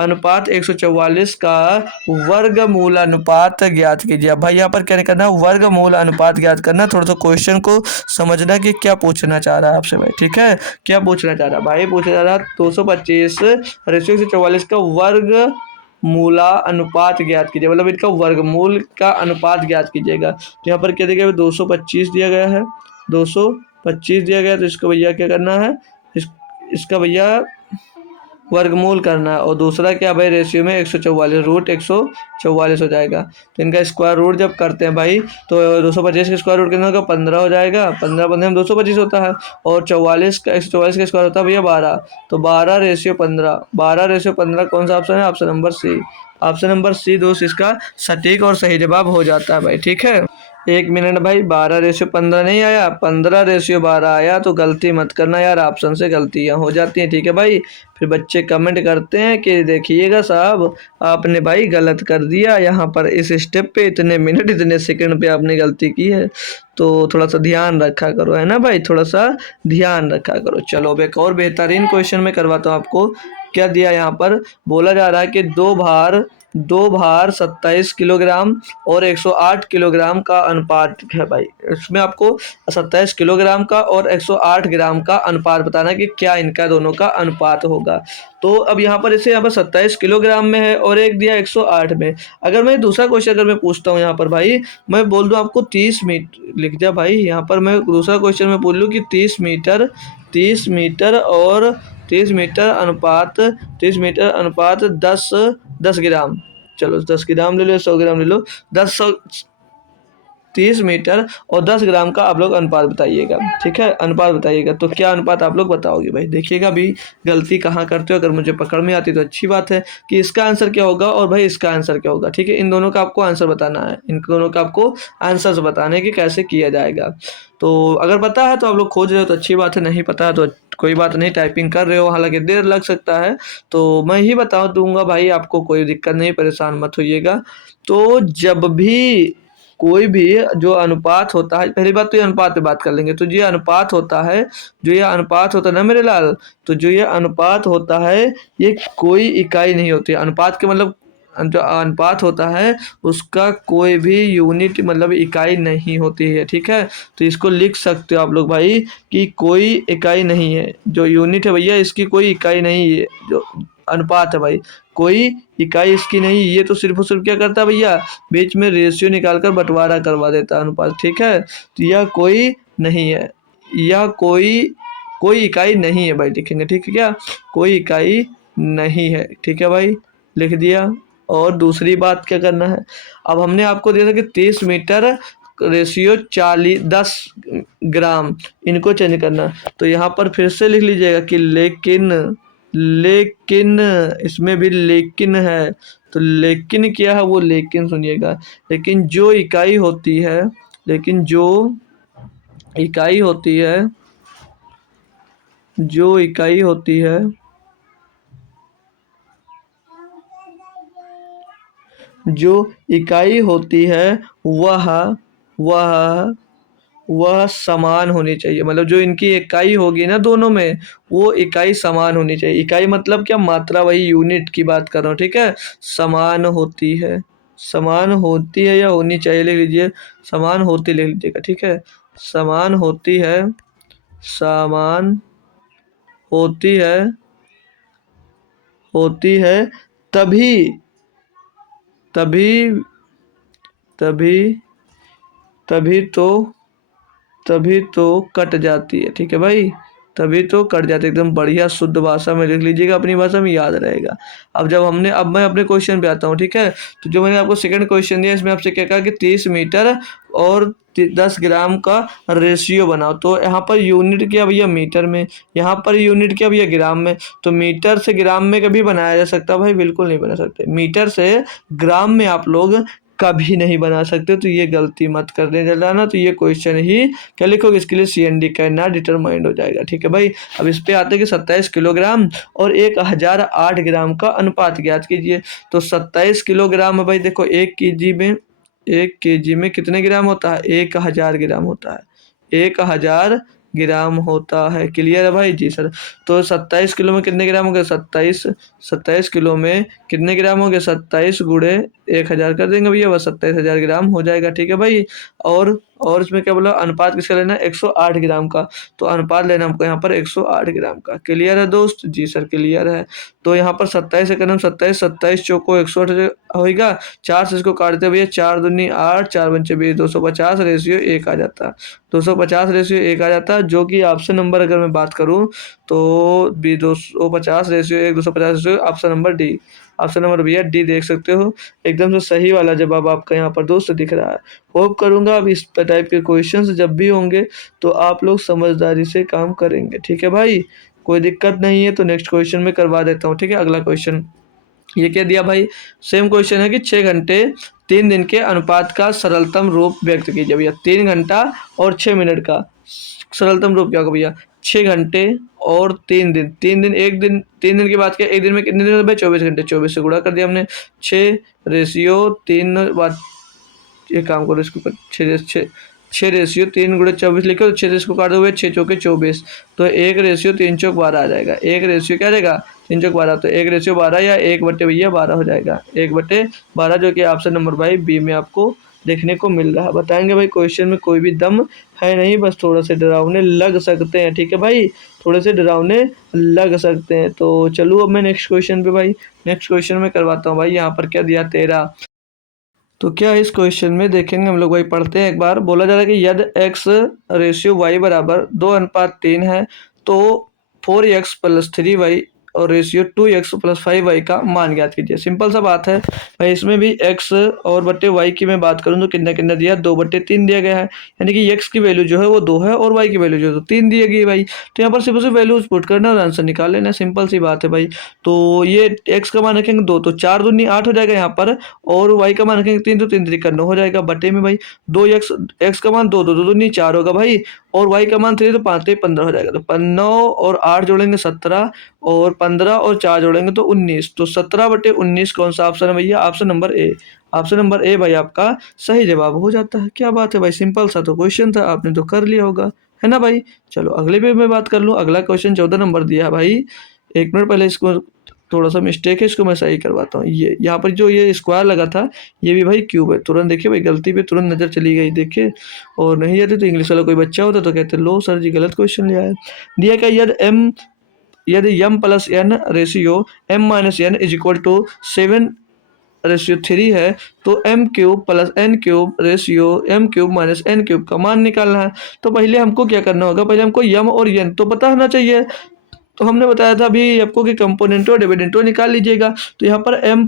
अनुपात 144 का वर्गमूल अनुपात ज्ञात कीजिए। अब भाई यहाँ पर क्या करना है, वर्गमूल अनुपात ज्ञात करना। थोड़ा सा क्वेश्चन को समझना कि क्या पूछना चाह रहा है आपसे भाई। ठीक है, क्या पूछना चाह रहा है भाई, पूछना चाह रहा है 225 रेशियो 144 का वर्ग मूला अनुपात ज्ञात कीजिए, मतलब इनका वर्गमूल का अनुपात ज्ञात कीजिएगा। तो यहाँ पर क्या दिया गया, 225 दिया गया है, 225 दिया गया, तो इसको भैया क्या करना है, इसका भैया वर्गमूल करना है। और दूसरा क्या भाई, रेशियो में 144, रूट 144 हो जाएगा। तो इनका स्क्वायर रूट जब करते हैं भाई, तो 225 का स्क्वायर रूट कितना होगा, 15 हो जाएगा, 15 15 में 225 होता है, और 144 का स्क्वायर होता है भैया 12, तो 12/15, 12/15 कौन सा ऑप्शन है, option number C. Option number C दोस्त इसका सटीक और सही जवाब हो जाता है भाई। ठीक है, 1 मिनट भाई, 12/15 नहीं आया, 15/12 आया, तो गलती मत करना यार, ऑप्शन से गलतियां हो जाती हैं। ठीक है भाई, फिर बच्चे कमेंट करते हैं कि देखिएगा साहब आपने भाई गलत कर दिया, यहाँ पर इस स्टेप पे इतने मिनट इतने सेकंड पे आपने गलती की है, तो थोड़ा सा ध्यान रखा करो, है ना भाई, थोड़ा सा ध्यान रखा करो। चलो अब एक और बेहतरीन क्वेश्चन में करवाता हूँ आपको। क्या दिया यहाँ पर, बोला जा रहा है कि दो भार 27 किलोग्राम और 108 किलोग्राम का अनुपात है भाई। इसमें आपको 27 किलोग्राम का और 108 ग्राम का अनुपात बताना है कि क्या इनका दोनों का अनुपात होगा। तो अब यहाँ पर इसे यहाँ पर 27 किलोग्राम में है और एक दिया 108 में। अगर मैं दूसरा क्वेश्चन अगर मैं पूछता हूँ यहाँ पर भाई, मैं बोल दूँ आपको 30 मीटर लिख दिया भाई, यहाँ पर मैं दूसरा क्वेश्चन में बोल लूँ कि 30 मीटर और 30 मीटर अनुपात 10 ग्राम, चलो 10 ग्राम ले लो, 100 ग्राम ले लो, 30 मीटर और 10 ग्राम का आप लोग अनुपात बताइएगा। ठीक है, अनुपात बताइएगा, तो क्या अनुपात आप लोग बताओगे भाई। देखिएगा भी गलती कहाँ करते हो, अगर मुझे पकड़ में आती तो अच्छी बात है कि इसका आंसर क्या होगा और भाई इसका आंसर क्या होगा। ठीक है, इन दोनों का आपको आंसर बताना है, इन दोनों का आपको आंसर बताना है कि कैसे किया जाएगा। तो अगर पता है तो आप लोग खोज रहे हो तो अच्छी बात है, नहीं पता है तो कोई बात नहीं, टाइपिंग कर रहे हो हालांकि देर लग सकता है, तो मैं ही बता दूंगा भाई, आपको कोई दिक्कत नहीं, परेशान मत होइएगा। तो जब भी कोई भी जो अनुपात होता है, पहली बात तो ये अनुपात पे बात कर लेंगे, तो ये अनुपात होता है, जो ये अनुपात होता है ना मेरे लाल, तो जो ये अनुपात होता है ये कोई इकाई नहीं होती। अनुपात के मतलब जो अनुपात होता है उसका कोई भी यूनिट मतलब इकाई नहीं होती है। ठीक है, तो इसको लिख सकते हो आप लोग भाई कि कोई इकाई नहीं है, जो यूनिट है भैया इसकी कोई इकाई नहीं है, जो अनुपात है भाई कोई इकाई इसकी नहीं, ये तो सिर्फ और सिर्फ क्या करता है भैया, बीच में रेशियो निकालकर बंटवारा करवा देता है अनुपात। ठीक है, तो यह कोई नहीं है, यह कोई इकाई नहीं है भाई, लिखेंगे। ठीक है, क्या कोई इकाई नहीं है। ठीक है भाई, लिख दिया। और दूसरी बात क्या करना है, अब हमने आपको दिया था कि 30 मीटर रेशियो 10 ग्राम, इनको चेंज करना, तो यहाँ पर फिर से लिख लीजिएगा कि लेकिन इसमें भी लेकिन है, तो लेकिन क्या है वो, लेकिन सुनिएगा, लेकिन जो इकाई होती है, लेकिन जो इकाई होती है, जो इकाई होती है, जो इकाई होती है वह वह वह समान होनी चाहिए, मतलब जो इनकी इकाई होगी ना दोनों में, वो इकाई समान होनी चाहिए। इकाई मतलब क्या, मात्रा, वही यूनिट की बात कर रहा हूँ। ठीक है, समान होती है, समान होती है या होनी चाहिए लिख लीजिए, समान होती लिख लीजिएगा। ठीक है, समान होती है, समान होती है, होती है, तभी तभी तभी तभी तो तभी तो कट जाती है। ठीक है भाई, तभी तो कट जाती है, एकदम बढ़िया शुद्ध भाषा में लिख लीजिएगा, अपनी भाषा में याद रहेगा। अब मैं अपने क्वेश्चन पे आता हूँ। ठीक है, तो जो मैंने आपको सेकंड क्वेश्चन दिया, इसमें आपसे क्या कहा कि 30 मीटर और 10 ग्राम का रेशियो बनाओ, तो यहाँ पर यूनिट क्या भैया, मीटर में, यहाँ पर यूनिट क्या भैया, ग्राम में। तो मीटर से ग्राम में कभी बनाया जा सकता भाई, बिल्कुल नहीं बना सकते। मीटर से ग्राम में आप लोग कभी नहीं बना सकते, तो ये गलती मत करने जाना। तो ये क्वेश्चन ही क्या लिखोगे इसके लिए CND कैन नॉट डिटरमाइंड हो जाएगा। ठीक है भाई। अब इस पे आते हैं कि 27 किलोग्राम और 1008 ग्राम का अनुपात ज्ञात कीजिए। तो 27 किलोग्राम है भाई, देखो 1 केजी में कितने ग्राम होता है? 1000 ग्राम होता है। 1000 ग्राम होता है। क्लियर है भाई? जी सर। तो 27 किलो में कितने ग्राम हो गए? 27 किलो में कितने ग्राम हो गए? 27 गुणे 1000 कर देंगे भैया, बस 27,000 ग्राम हो जाएगा। ठीक है भाई। और इसमें क्या बोला? अनुपात किसका लेना है? 108 ग्राम का। तो अनुपात लेना हमको यहाँ पर 108 ग्राम का। क्लियर है दोस्त? जी सर क्लियर है। तो यहाँ पर 27 से करें 27 चौको 108 होगा। 4 से इसको काटते भैया, 4 दूनी 8, 4 पंचे 20, 250 रेशियो 1 आ जाता है। 250 रेशियो 1 आ जाता है, जो कि ऑप्शन नंबर अगर मैं बात करूँ तो 250 ratio 1, 250 ratio option number D. Option number भैया डी देख सकते हो, एकदम से सही वाला जवाब आपका यहाँ पर दोस्त दिख रहा है। होप करूंगा अब इस टाइप के क्वेश्चंस जब भी होंगे तो आप लोग समझदारी से काम करेंगे। ठीक है भाई, कोई दिक्कत नहीं है। तो नेक्स्ट क्वेश्चन में करवा देता हूँ। ठीक है, अगला क्वेश्चन ये क्या दिया भाई? सेम क्वेश्चन है कि 6 घंटे 3 दिन के अनुपात का सरलतम रूप व्यक्त कीजिए भैया। 3 घंटा और 6 मिनट का सरलतम रूप क्या होगा भैया? 6 घंटे और 3 दिन। 3 दिन की बात किया, एक दिन में कितने दिन होते भाई? 24 घंटे। 24 से गुणा कर दिया हमने। 6 रेशियो 3 बात, ये काम करो इसको 6 रेशियो 3 गुणे 24 लिखो, तो 6 से इसको काट दो 6 चौके 24, तो 1 रेशियो 3 चौक 12 आ जाएगा। 1 रेशियो क्या रहेगा? 3 चौक 12, तो 1 रेशियो 12 या 1 बटे भैया 12 हो जाएगा। 1 बटे 12 जो कि ऑप्शन नंबर भाई बी में आपको देखने को मिल रहा है। बताएंगे भाई क्वेश्चन में कोई भी दम है नहीं, बस थोड़ा से डरावने लग सकते हैं। ठीक है भाई, थोड़े से डरावने लग सकते हैं। तो चलो अब मैं नेक्स्ट क्वेश्चन पे भाई, नेक्स्ट क्वेश्चन में करवाता हूँ भाई। यहाँ पर क्या दिया? 13। तो क्या इस क्वेश्चन में देखेंगे हम लोग भाई, पढ़ते हैं एक बार। बोला जा रहा है कि यदि x रेशियो y बराबर 2:3 है तो 4x प्लस 3y और रेशियो 2x प्लस 5y का मान ज्ञात कीजिए। सिंपल सा बात है भाई, इसमें भी x और बटे y की मैं बात करूं तो कितना कितना दिया? 2/3 दिया गया है, यानी कि x की वैल्यू जो है वो 2 है और y की वैल्यू जो है तो 3 दी गई भाई। तो यहाँ पर सिर्फ वैल्यूज पुट करना और आंसर निकाल लेना, सिंपल सी बात है भाई। तो ये x का मान रखेंगे 2, तो 4 दूनी 8 हो जाएगा यहाँ पर, और y का मान रखेंगे 3, तो 3 3 9 हो जाएगा बटे में भाई 2x। x का मान 2, 2 2 दूनी 4 होगा भाई, और y का मान 3, तो 5 3 15 हो जाएगा। तो 9 और 8 जोड़ेंगे 17, और 15 और 4 जोड़ेंगे तो 19, तो 17/19 कौन सा ऑप्शन है भैया? Option number A. Option number A भाई आपका सही जवाब हो जाता है। क्या बात है भाई, सिंपल सा तो क्वेश्चन था, आपने तो कर लिया होगा, है ना भाई। चलो अगले पे मैं बात कर लूँ। अगला क्वेश्चन 14 नंबर दिया है भाई। 1 मिनट पहले इसको थोड़ा सा मिस्टेक है, इसको मैं सही करवाता हूँ। ये यहाँ पर जो ये स्क्वायर लगा था ये भी भाई क्यूब है। तुरंत देखिए भाई, गलती पे तुरंत नज़र चली गई देखिए, और नहीं आती तो इंग्लिश वाला कोई बच्चा होता तो कहते लो सर जी गलत क्वेश्चन लिया है। दिया क्या? यदि m plus n ratio m minus n is equal to 7/3 है तो m cube plus n cube ratio m cube minus n cube का मान निकालना है। तो पहले हमको क्या करना होगा? पहले हमको m और n तो पता होना चाहिए। तो हमने बताया था अभी आपको कि कंपोनेंटो डिविडेंटो निकाल लीजिएगा। तो यहाँ पर m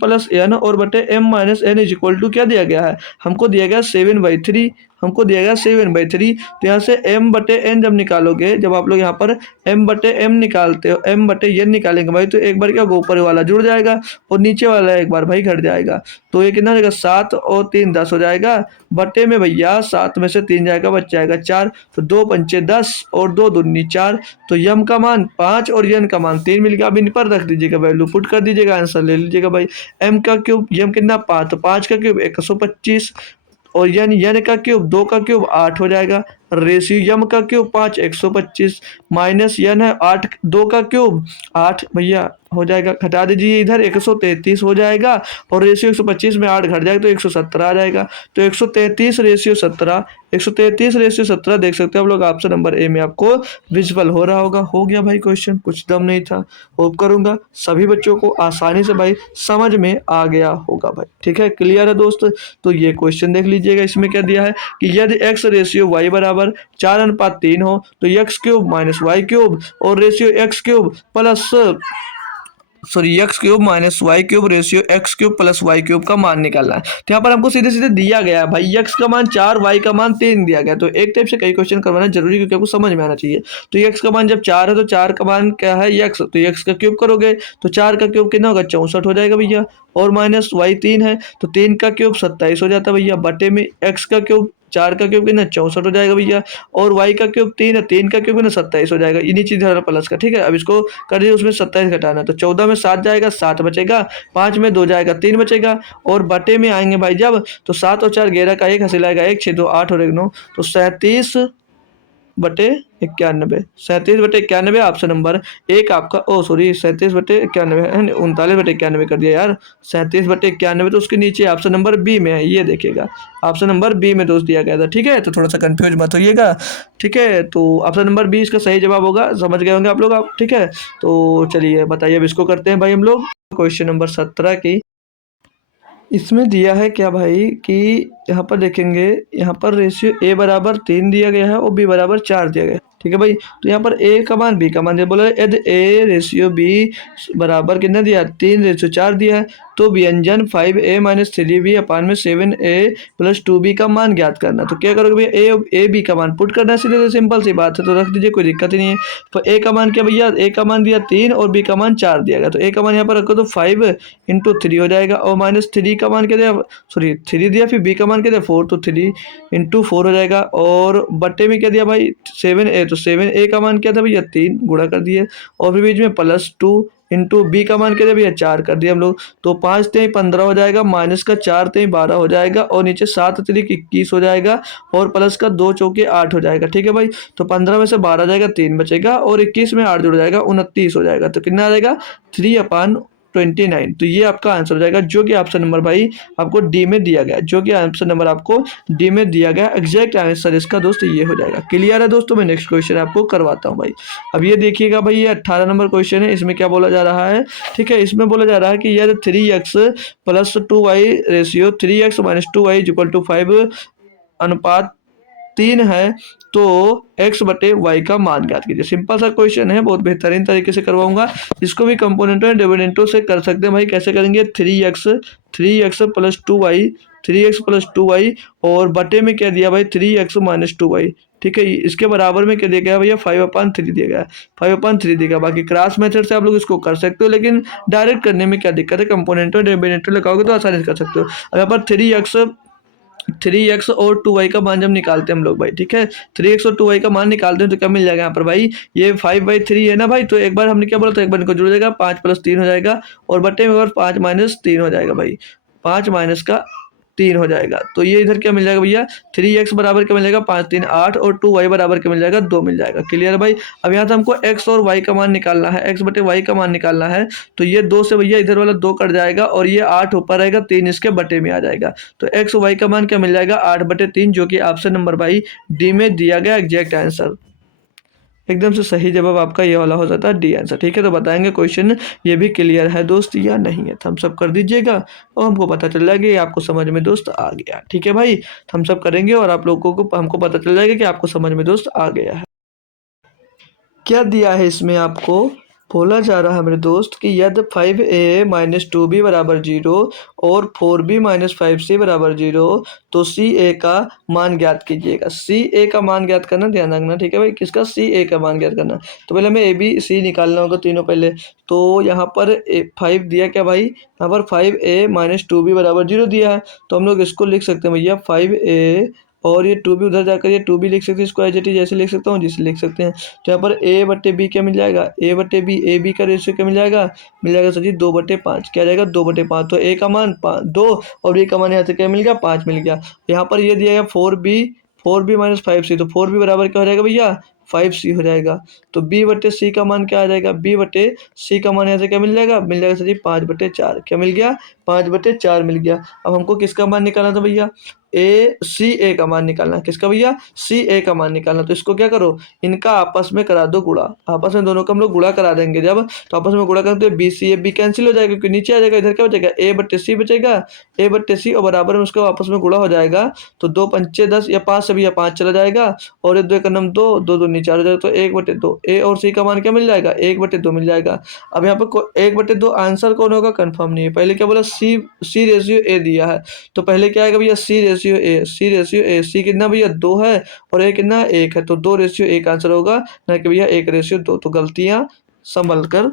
प्लस n और बटे m minus n is equal to क्या दिया गया है? हमको दिया गया 7/3, हमको दिया गया 7/3। तो यहाँ से m बटे n जब निकालोगे, जब आप लोग यहाँ पर m बटे m निकालते हो, m बटे n निकालेंगे भाई, तो एक बार क्या ऊपर वाला जुड़ जाएगा और नीचे वाला एक बार भाई घट जाएगा। तो ये कितना हो जाएगा? 7 और 3 10 हो जाएगा, बटे में भैया 7 में से 3 जाएगा, बच जाएगा 4, तो 2 पंचे 10 और 2 दूनी 4, तो यम का मान 5 और यन का मान 3 मिल गया। अब इन पर रख दीजिएगा, वैल्यू पुट कर दीजिएगा, आंसर ले लीजिएगा भाई। एम का क्यूब, यम कितना? 5, तो 5 का क्यूब 125, और यन का क्यूब 2 का क्यूब 8 हो जाएगा, रेशियो यम का क्यूब 5 125 माइनस यन है 8, 2 का क्यूब 8 भैया हो जाएगा, घटा दीजिए इधर 133 हो जाएगा, और रेशियो 125 में 8 घट जाएगा तो 117 आ जाएगा। तो 133 रेशियो 17, 133 रेशियो 17 देख सकते हो आप लोग, ऑप्शन नंबर ए में आपको विजिबल हो रहा होगा। हो गया भाई क्वेश्चन, कुछ दम नहीं था। होप करूंगा सभी बच्चों को आसानी से भाई समझ में आ गया होगा भाई। ठीक है, क्लियर है दोस्त। तो ये क्वेश्चन देख लीजिएगा, इसमें क्या दिया है कि यदि x रेशियो y बराबर 4:3 हो तो x cube minus y cube और ratio x cube plus x cube minus y cube ratio x cube plus y cube का मान निकालना है। तो यहाँ पर हमको सीधे सीधे दिया गया है भाई, एक्स का मान 4, वाई का मान 3 दिया गया। तो एक टाइप से कई क्वेश्चन करवाना जरूरी, क्योंकि आपको समझ में आना चाहिए। तो एक्स का मान जब 4 है तो 4 का मान क्या है? एक्स, तो एक्स का क्यूब करोगे तो 4 का क्यूब कितना होगा? 64 हो जाएगा भैया, और माइनस वाई 3 है, तो 3 का क्यूब 27 हो जाता है भैया, बटे में एक्स का क्यूब 4 का क्यूब कितना 64 हो जाएगा भैया, और y का क्यूब 3 है, 3 का क्यूब है ना 27 हो जाएगा, इन्हीं चीज़ प्लस का। ठीक है, अब इसको कर दीजिए, उसमें 27 घटाना, तो 14 में 7 जाएगा 7 बचेगा, 5 में 2 जाएगा 3 बचेगा, और बटे में आएंगे भाई जब, तो 7 और 4 11 का 1 हंसी लाएगा 1 6 2 8 और 1 9, तो 37/91, 37/91 ऑप्शन नंबर एक आपका, ओ सॉरी 37/91 39/91 कर दिया यार, 37/91 तो उसके नीचे ऑप्शन नंबर बी में है, ये देखिएगा ऑप्शन नंबर बी में दोस्त दिया गया था। ठीक है, तो थोड़ा सा कंफ्यूज मत होइएगा। ठीक है, तो ऑप्शन नंबर बी इसका सही जवाब होगा, समझ गए होंगे आप लोग आप। ठीक है, तो चलिए बताइए, अब इसको करते हैं भाई हम लोग क्वेश्चन नंबर 17 की। इसमें दिया है क्या भाई कि यहाँ पर देखेंगे, यहाँ पर रेशियो ए बराबर 3 दिया गया है और बी बराबर 4 दिया गया है। ठीक है भाई, तो यहाँ पर ए का मान बी का मान दिया, बोला यदि ए रेशियो बी बराबर कितना दिया 3/4 दिया है, तो व्यंजन 5a माइनस 3b अपान में 7a प्लस 2b का मान ज्ञात करना। तो क्या करोगे भैया, ए बी का मान पुट करना है सीधे, तो सिंपल सी बात है, तो रख दीजिए, कोई दिक्कत ही नहीं है। तो ए का मान क्या भैया, ए का मान दिया 3 और बी का मान 4 दिया गया, तो ए का मान यहाँ पर रखो तो 5 × 3 हो जाएगा, और माइनस 3 का मान क्या दिया, सॉरी 3 दिया, फिर बी का मान क्या दिया 4, तो 3 × 4 हो जाएगा, और बट्टे में क्या दिया भाई 7a, तो 7a का मान क्या था भैया 3 गुणा कर दिए, और फिर बीच में +2 इंटू बी का मान क्या दिया भैया 4 कर दिया हम लोग, तो 5 3 15 हो जाएगा, माइनस का 4 3 12 हो जाएगा, और नीचे 7 3 21 हो जाएगा, और प्लस का 2 चौके 8 हो जाएगा। ठीक है भाई, तो 15 में से 12 जाएगा 3 बचेगा, और 21 में 8 जुड़ जाएगा 29 हो जाएगा, तो कितना आ जाएगा 3/29। तो ये आपका आंसर हो जाएगा, जो कि ऑप्शन नंबर भाई आपको डी में दिया गया, जो कि ऑप्शन नंबर आपको डी में दिया गया, एग्जैक्ट आंसर इसका दोस्त ये हो जाएगा। क्लियर है दोस्तों, मैं नेक्स्ट क्वेश्चन आपको करवाता हूँ भाई। अब ये देखिएगा भाई, ये 18 नंबर क्वेश्चन है, इसमें क्या बोला जा रहा है। ठीक है, इसमें बोला जा रहा है कि यदि 3x + 2y ratio 3x - 2y = 5 अनुपात 3 है, तो x/y का मान ज्ञात कीजिए। सिंपल सा क्वेश्चन है, बहुत बेहतरीन तरीके से करवाऊंगा। इसको भी कंपोनेंटों एंड डिविडेंडों से कर सकते हैं भाई। कैसे करेंगे, 3x + 2y, 3x + 2y, और बटे में क्या दिया भाई 3x - 2y। ठीक है, इसके बराबर में क्या दिया गया भैया 5/3 दिया गया है, 5/3 दिया गया। बाकी क्रॉस मेथड से आप लोग इसको कर सकते हो, लेकिन डायरेक्ट करने में क्या दिक्कत है, कंपोनेंटों डिविडेंडों लगाओगे तो आसानी से कर सकते हो। अब यहाँ पर 3x और 2y का मान जब निकालते हैं हम लोग भाई, ठीक है, 3x और 2y का मान निकालते हैं तो क्या मिल जाएगा यहाँ पर भाई, ये 5/3 है ना भाई, तो एक बार हमने क्या बोला था, एक बार इनको जुड़ जाएगा, 5 + 3 हो जाएगा, और बटे में और 5 - 3 हो जाएगा भाई, 5 - 3 हो जाएगा। तो ये इधर क्या मिल जाएगा भैया, 3x बराबर क्या मिल जाएगा 5 3 8, और 2y बराबर क्या मिल जाएगा 2 मिल जाएगा। क्लियर है भाई। अब यहाँ से हमको x और y का मान निकालना है, x/y का मान निकालना है, तो ये 2 से भैया इधर वाला 2 कट जाएगा, और ये 8 ऊपर रहेगा, 3 इसके बटे में आ जाएगा, तो x y का मान क्या मिल जाएगा 8/3, जो कि ऑप्शन नंबर भाई डी में दिया गया एग्जैक्ट आंसर। एकदम से सही जवाब आपका ये वाला हो जाता है डी आंसर। ठीक है, तो बताएंगे क्वेश्चन ये भी क्लियर है दोस्त या नहीं है, थम्स अप कर दीजिएगा, और हमको पता चल जाएगा कि आपको समझ में दोस्त आ गया। ठीक है भाई, थम्स अप करेंगे और आप लोगों को हमको पता चल जाएगा कि आपको समझ में दोस्त आ गया है। क्या दिया है इसमें आपको, बोला जा रहा है मेरे दोस्त कि यदि 5a - 2b = 0 और 4b - 5c = 0, तो ca का मान ज्ञात कीजिएगा। ca का मान ज्ञात करना, ध्यान रखना। ठीक है भाई, किसका ca का मान ज्ञात करना, तो पहले हमें a b c निकालना होगा तीनों पहले। तो यहाँ पर 5 दिया क्या भाई, यहाँ पर 5a - 2b = 0 दिया है, तो हम लोग इसको लिख सकते हैं भैया 5a, और ये 2b उधर जाकर ये 2b लिख सकते हैं, इसको एज इट इज जैसे लिख सकता हूँ जिसे लिख सकते हैं। तो यहाँ पर a/b क्या मिल जाएगा, a/b, ए बी का रेशियो क्या मिल जाएगा सर जी 2/5, क्या जाएगा 2/5, तो a का मान 2, और b का मान यहाँ से क्या मिल गया 5 मिल गया। यहाँ पर ये दिया गया 4b - 5c, तो 4b बराबर क्या हो जाएगा भैया 5c हो जाएगा। तो b/c का मान क्या आ जाएगा, b/c का मान यहाँ से क्या मिल जाएगा सर जी 5/4, क्या मिल गया 5/4 मिल गया। अब हमको किसका मान निकालना था भैया, ca का मान निकालना, किसका भैया ca का मान निकालना। तो इसको क्या करो, इनका आपस में करा दो गुणा, आपस में दोनों का हम लोग गुणा करा देंगे जब, तो आपस में गुणा करें तो b कैंसिल हो जाएगा, क्योंकि नीचे आ जाएगा, इधर क्या बचेगा a/c बचेगा, a/c, और बराबर में उसका आपस में गुणा हो जाएगा, तो 2 पंचे 10, या 5 से भैया 5 चला जाएगा, और ये 2 एक नम 2, 2 2 नीचे हो जाएगा, तो 1/2, a और c का मान क्या मिल जाएगा 1/2 मिल जाएगा। अब यहाँ पर 1/2 आंसर कौन होगा कंफर्म नहीं है, पहले क्या बोला c रेशियो a दिया है, तो पहले क्या आएगा भैया c रेशियो a, c कितना भैया 2 है, और a कितना 1 है, तो 2 रेशियो 1 आंसर होगा, ना कि भैया 1 रेशियो 2। तो गलतियां संभल कर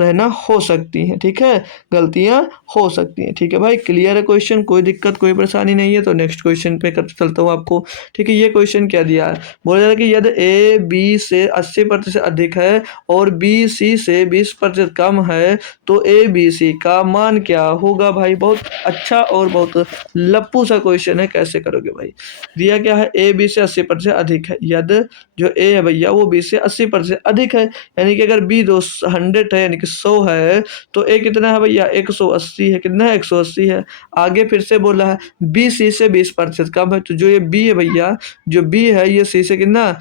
रहना हो सकती हैं, ठीक है, गलतियां हो सकती हैं, ठीक है भाई। क्लियर है क्वेश्चन, कोई दिक्कत कोई परेशानी नहीं है। तो नेक्स्ट क्वेश्चन पे कर चलता हूँ आपको, ठीक है। ये क्वेश्चन क्या दिया है, बोला जा रहा है कि यदि ए बी से 80% अधिक है और बी सी से 20% कम है तो ए बी सी का मान क्या होगा। भाई बहुत अच्छा और बहुत लप्पू सा क्वेश्चन है, कैसे करोगे भाई। दिया क्या है, ए बी से 80% अधिक है, यदि जो ए है भैया वो बी से 80% अधिक है, यानी कि अगर बी 100 है यानी कि 100 है तो ए कितना है भैया 180 है, कितना है 180 है। आगे फिर से बोला है बी सी से 20% कम है, तो जो ये बी है भैया, जो बी है ये सी से कितना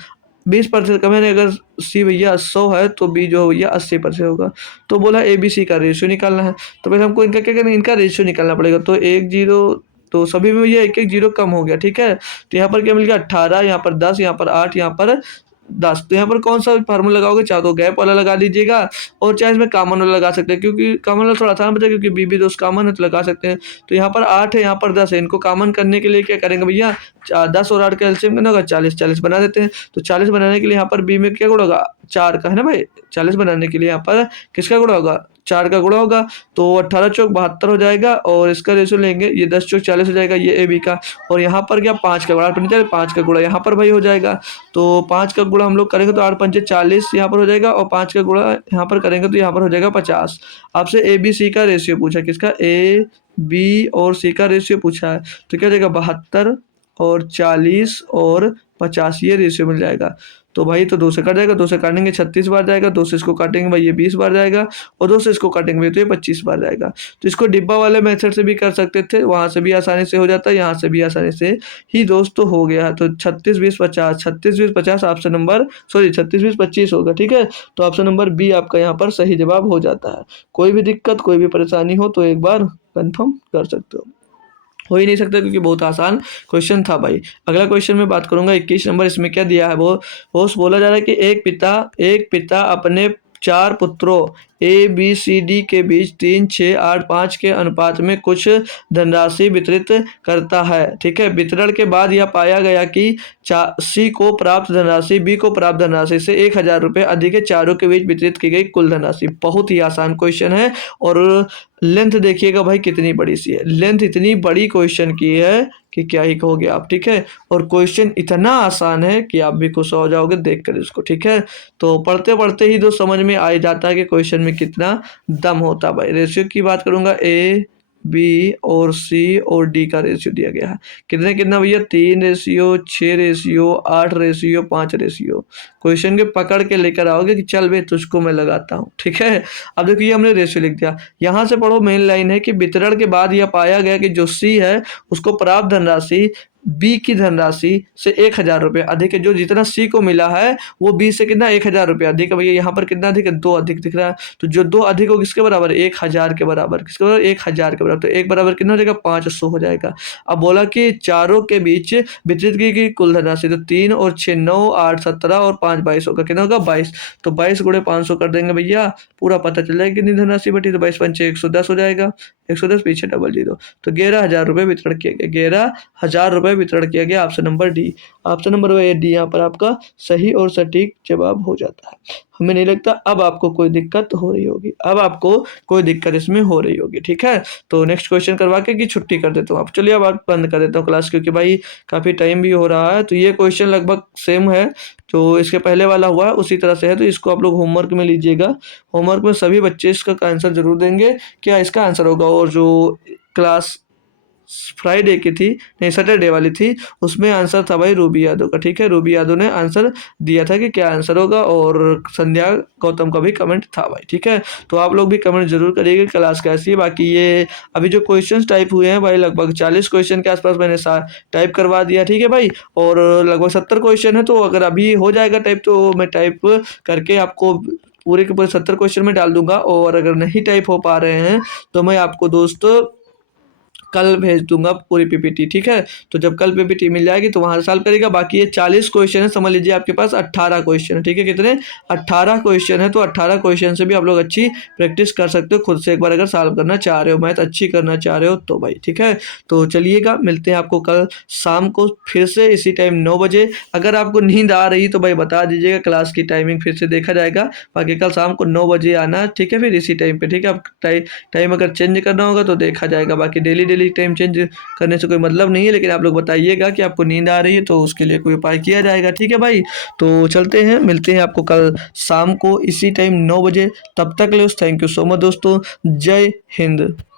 20% कम है, यानी अगर सी भैया 100 है तो बी जो भैया 80% होगा। तो बोला ए बी सी का रेशियो निकालना है, तो पहले हमको इनका क्या करना है, इनका रेशियो निकालना पड़ेगा। तो एक जीरो, तो सभी में भैया एक एक जीरो कम हो गया, ठीक है। तो यहाँ पर क्या मिल गया 18, यहाँ पर 10, यहाँ पर 8, यहाँ पर 10। तो यहाँ पर कौन सा फार्मूला लगाओगे, चाहे तो गैप वाला लगा लीजिएगा और चाहे इसमें कॉमन वाला लगा सकते हैं, क्योंकि कॉमन वाला थोड़ा आसान बचा क्योंकि बी भी दोस्त कॉमन है तो लगा सकते हैं। तो यहाँ पर 8 है, यहाँ पर 10 है, इनको कॉमन करने के लिए क्या करेंगे भैया 10 और 8 का एलसीएम कितना होगा 40, 40 बना देते हैं। तो 40 बनाने के लिए यहाँ पर बी में क्या गुणा होगा 4 का, है ना भाई। 40 बनाने के लिए यहाँ पर किसका गुणा होगा 4 का गुणा होगा, तो 18 चौक 72 हो जाएगा और इसका रेशियो लेंगे ये 10 चौक 40 हो जाएगा, ये ए बी का। और यहाँ पर क्या 5 का गुणा, 5 का गुणा यहाँ पर भाई हो जाएगा। तो 5 का गुणा हम लोग करेंगे तो 8 पंचे 40 यहाँ पर हो जाएगा और 5 का गुणा यहाँ पर करेंगे तो यहाँ पर हो जाएगा 50। आपसे ए बी सी का रेशियो पूछा, किसका ए बी और सी का रेशियो पूछा है, तो क्या हो जाएगा 72 और 40 और 50 ये रेशियो मिल जाएगा। तो भाई तो 2 से कट जाएगा, 2 से काटेंगे 36 बार जाएगा, 2 से इसको काटेंगे भाई ये 20 बार जाएगा और 2 से इसको काटेंगे भाई तो ये 25 बार जाएगा। तो इसको डिब्बा वाले मेथड से भी कर सकते थे, वहां से भी आसानी से हो जाता है, यहाँ से भी आसानी से ही दोस्तों हो गया। तो 36 20 50, 36 20 50 ऑप्शन नंबर 36 20 25 होगा, ठीक है। तो ऑप्शन नंबर बी आपका यहाँ पर सही जवाब हो जाता है। कोई भी दिक्कत कोई भी परेशानी हो तो एक बार कंफर्म कर सकते हो ही नहीं सकता क्योंकि बहुत आसान क्वेश्चन था भाई। अगला क्वेश्चन में बात करूंगा 21 नंबर, इसमें क्या दिया है वो बोला जा रहा है कि एक पिता अपने 4 पुत्रों ए बी सी डी के बीच 3 6 8 5 के अनुपात में कुछ धनराशि वितरित करता है, ठीक है। वितरण के बाद यह पाया गया कि सी को प्राप्त धनराशि बी को प्राप्त धनराशि से 1000 रुपये अधिक है, चारों के बीच वितरित की गई कुल धनराशि। बहुत ही आसान क्वेश्चन है और लेंथ देखिएगा भाई कितनी बड़ी सी है, लेंथ इतनी बड़ी क्वेश्चन की है कि क्या ही कहोगे आप, ठीक है। और क्वेश्चन इतना आसान है कि आप भी खुश हो जाओगे देख कर इसको, ठीक है। तो पढ़ते पढ़ते ही तो समझ में आ जाता है कि क्वेश्चन में कितना दम होता है भाई। रेशियो की बात करूंगा, ए बी और सी और डी का रेशियो दिया गया है, कितने कितना भैया 3 ratio 6 ratio 8 ratio 5 ratio. Question के पकड़ के लेकर आओगे कि चल भाई तुझको मैं लगाता हूँ, ठीक है। अब देखिए ये हमने रेशियो लिख दिया, यहाँ से पढ़ो मेन लाइन है कि वितरण के बाद यह पाया गया कि जो सी है उसको प्राप्त धनराशि बी की धनराशि से 1000 रुपये अधिक है। जो जितना सी को मिला है वो बी से कितना 1000 रुपये अधिक है भैया। यहाँ पर कितना अधिक है 2 अधिक दिख रहा है, तो जो 2 अधिक हो किसके बराबर 1000 के बराबर, किसके बराबर 1000 के बराबर। तो एक बराबर कितना हो जाएगा 500 हो जाएगा। अब बोला कि चारों के बीच वितरित की गई कुल धनराशि, तो 3 और 6 9 8 17 और 5 22 होगा, कितना होगा 22। तो 22 गुणे 500 कर देंगे भैया, पूरा पता चल जाएगा कितनी धनराशि बटी। तो 22 पंचे 110 हो जाएगा, 110 पीछे डबल जीरो, तो 11000 रुपये वितरण किया गया, 11000 रुपये वितरण किया गया। Option number D, option number D यहाँ पर आपका सही और सटीक जवाब हो जाता है। हमें नहीं लगता अब आपको कोई दिक्कत हो रही होगी, अब आपको कोई दिक्कत इसमें हो रही होगी, ठीक है। तो नेक्स्ट क्वेश्चन करवा के कि छुट्टी कर देता हूँ आप, चलिए अब आप बंद कर देता हूँ क्लास, क्योंकि भाई काफ़ी टाइम भी हो रहा है। तो ये क्वेश्चन लगभग सेम है जो इसके पहले वाला हुआ है उसी तरह से है, तो इसको आप लोग होमवर्क में लीजिएगा। होमवर्क में सभी बच्चे इसका आंसर जरूर देंगे, क्या इसका आंसर होगा। और जो क्लास फ्राइडे की थी नहीं सैटरडे वाली थी उसमें आंसर था भाई रूबी यादव का, ठीक है। रूबी यादव ने आंसर दिया था कि क्या आंसर होगा, और संध्या गौतम का भी कमेंट था भाई, ठीक है। तो आप लोग भी कमेंट जरूर करिएगा क्लास कैसी है। बाकी ये अभी जो क्वेश्चंस टाइप हुए हैं भाई लगभग 40 क्वेश्चन के आसपास मैंने टाइप करवा दिया, ठीक है भाई। और लगभग 70 क्वेश्चन है, तो अगर अभी हो जाएगा टाइप तो मैं टाइप करके आपको पूरे के पूरे 70 क्वेश्चन में डाल दूंगा। और अगर नहीं टाइप हो पा रहे हैं तो मैं आपको दोस्तों कल भेज दूंगा पूरी पीपीटी, ठीक है। तो जब कल पीपीटी मिल जाएगी तो वहाँ सॉल्व करेगा। बाकी ये 40 क्वेश्चन है, समझ लीजिए आपके पास 18 क्वेश्चन है, ठीक है। कितने? 18 क्वेश्चन है। तो 18 क्वेश्चन से भी आप लोग अच्छी प्रैक्टिस कर सकते हो खुद से, एक बार अगर सॉल्व करना चाह रहे हो, मैथ अच्छी करना चाह रहे हो तो भाई, ठीक है। तो चलिएगा, मिलते हैं आपको कल शाम को फिर से इसी टाइम 9 बजे। अगर आपको नींद आ रही तो भाई बता दीजिएगा, क्लास की टाइमिंग फिर से देखा जाएगा। बाकी कल शाम को 9 बजे आना, ठीक है, फिर इसी टाइम पे, ठीक है। आप टाइम अगर चेंज करना होगा तो देखा जाएगा। बाकी डेली डेली टाइम चेंज करने से कोई मतलब नहीं है, लेकिन आप लोग बताइएगा कि आपको नींद आ रही है तो उसके लिए कोई उपाय किया जाएगा, ठीक है भाई। तो चलते हैं, मिलते हैं आपको कल शाम को इसी टाइम 9 बजे। तब तक ले थैंक यू सो मच दोस्तों। जय हिंद।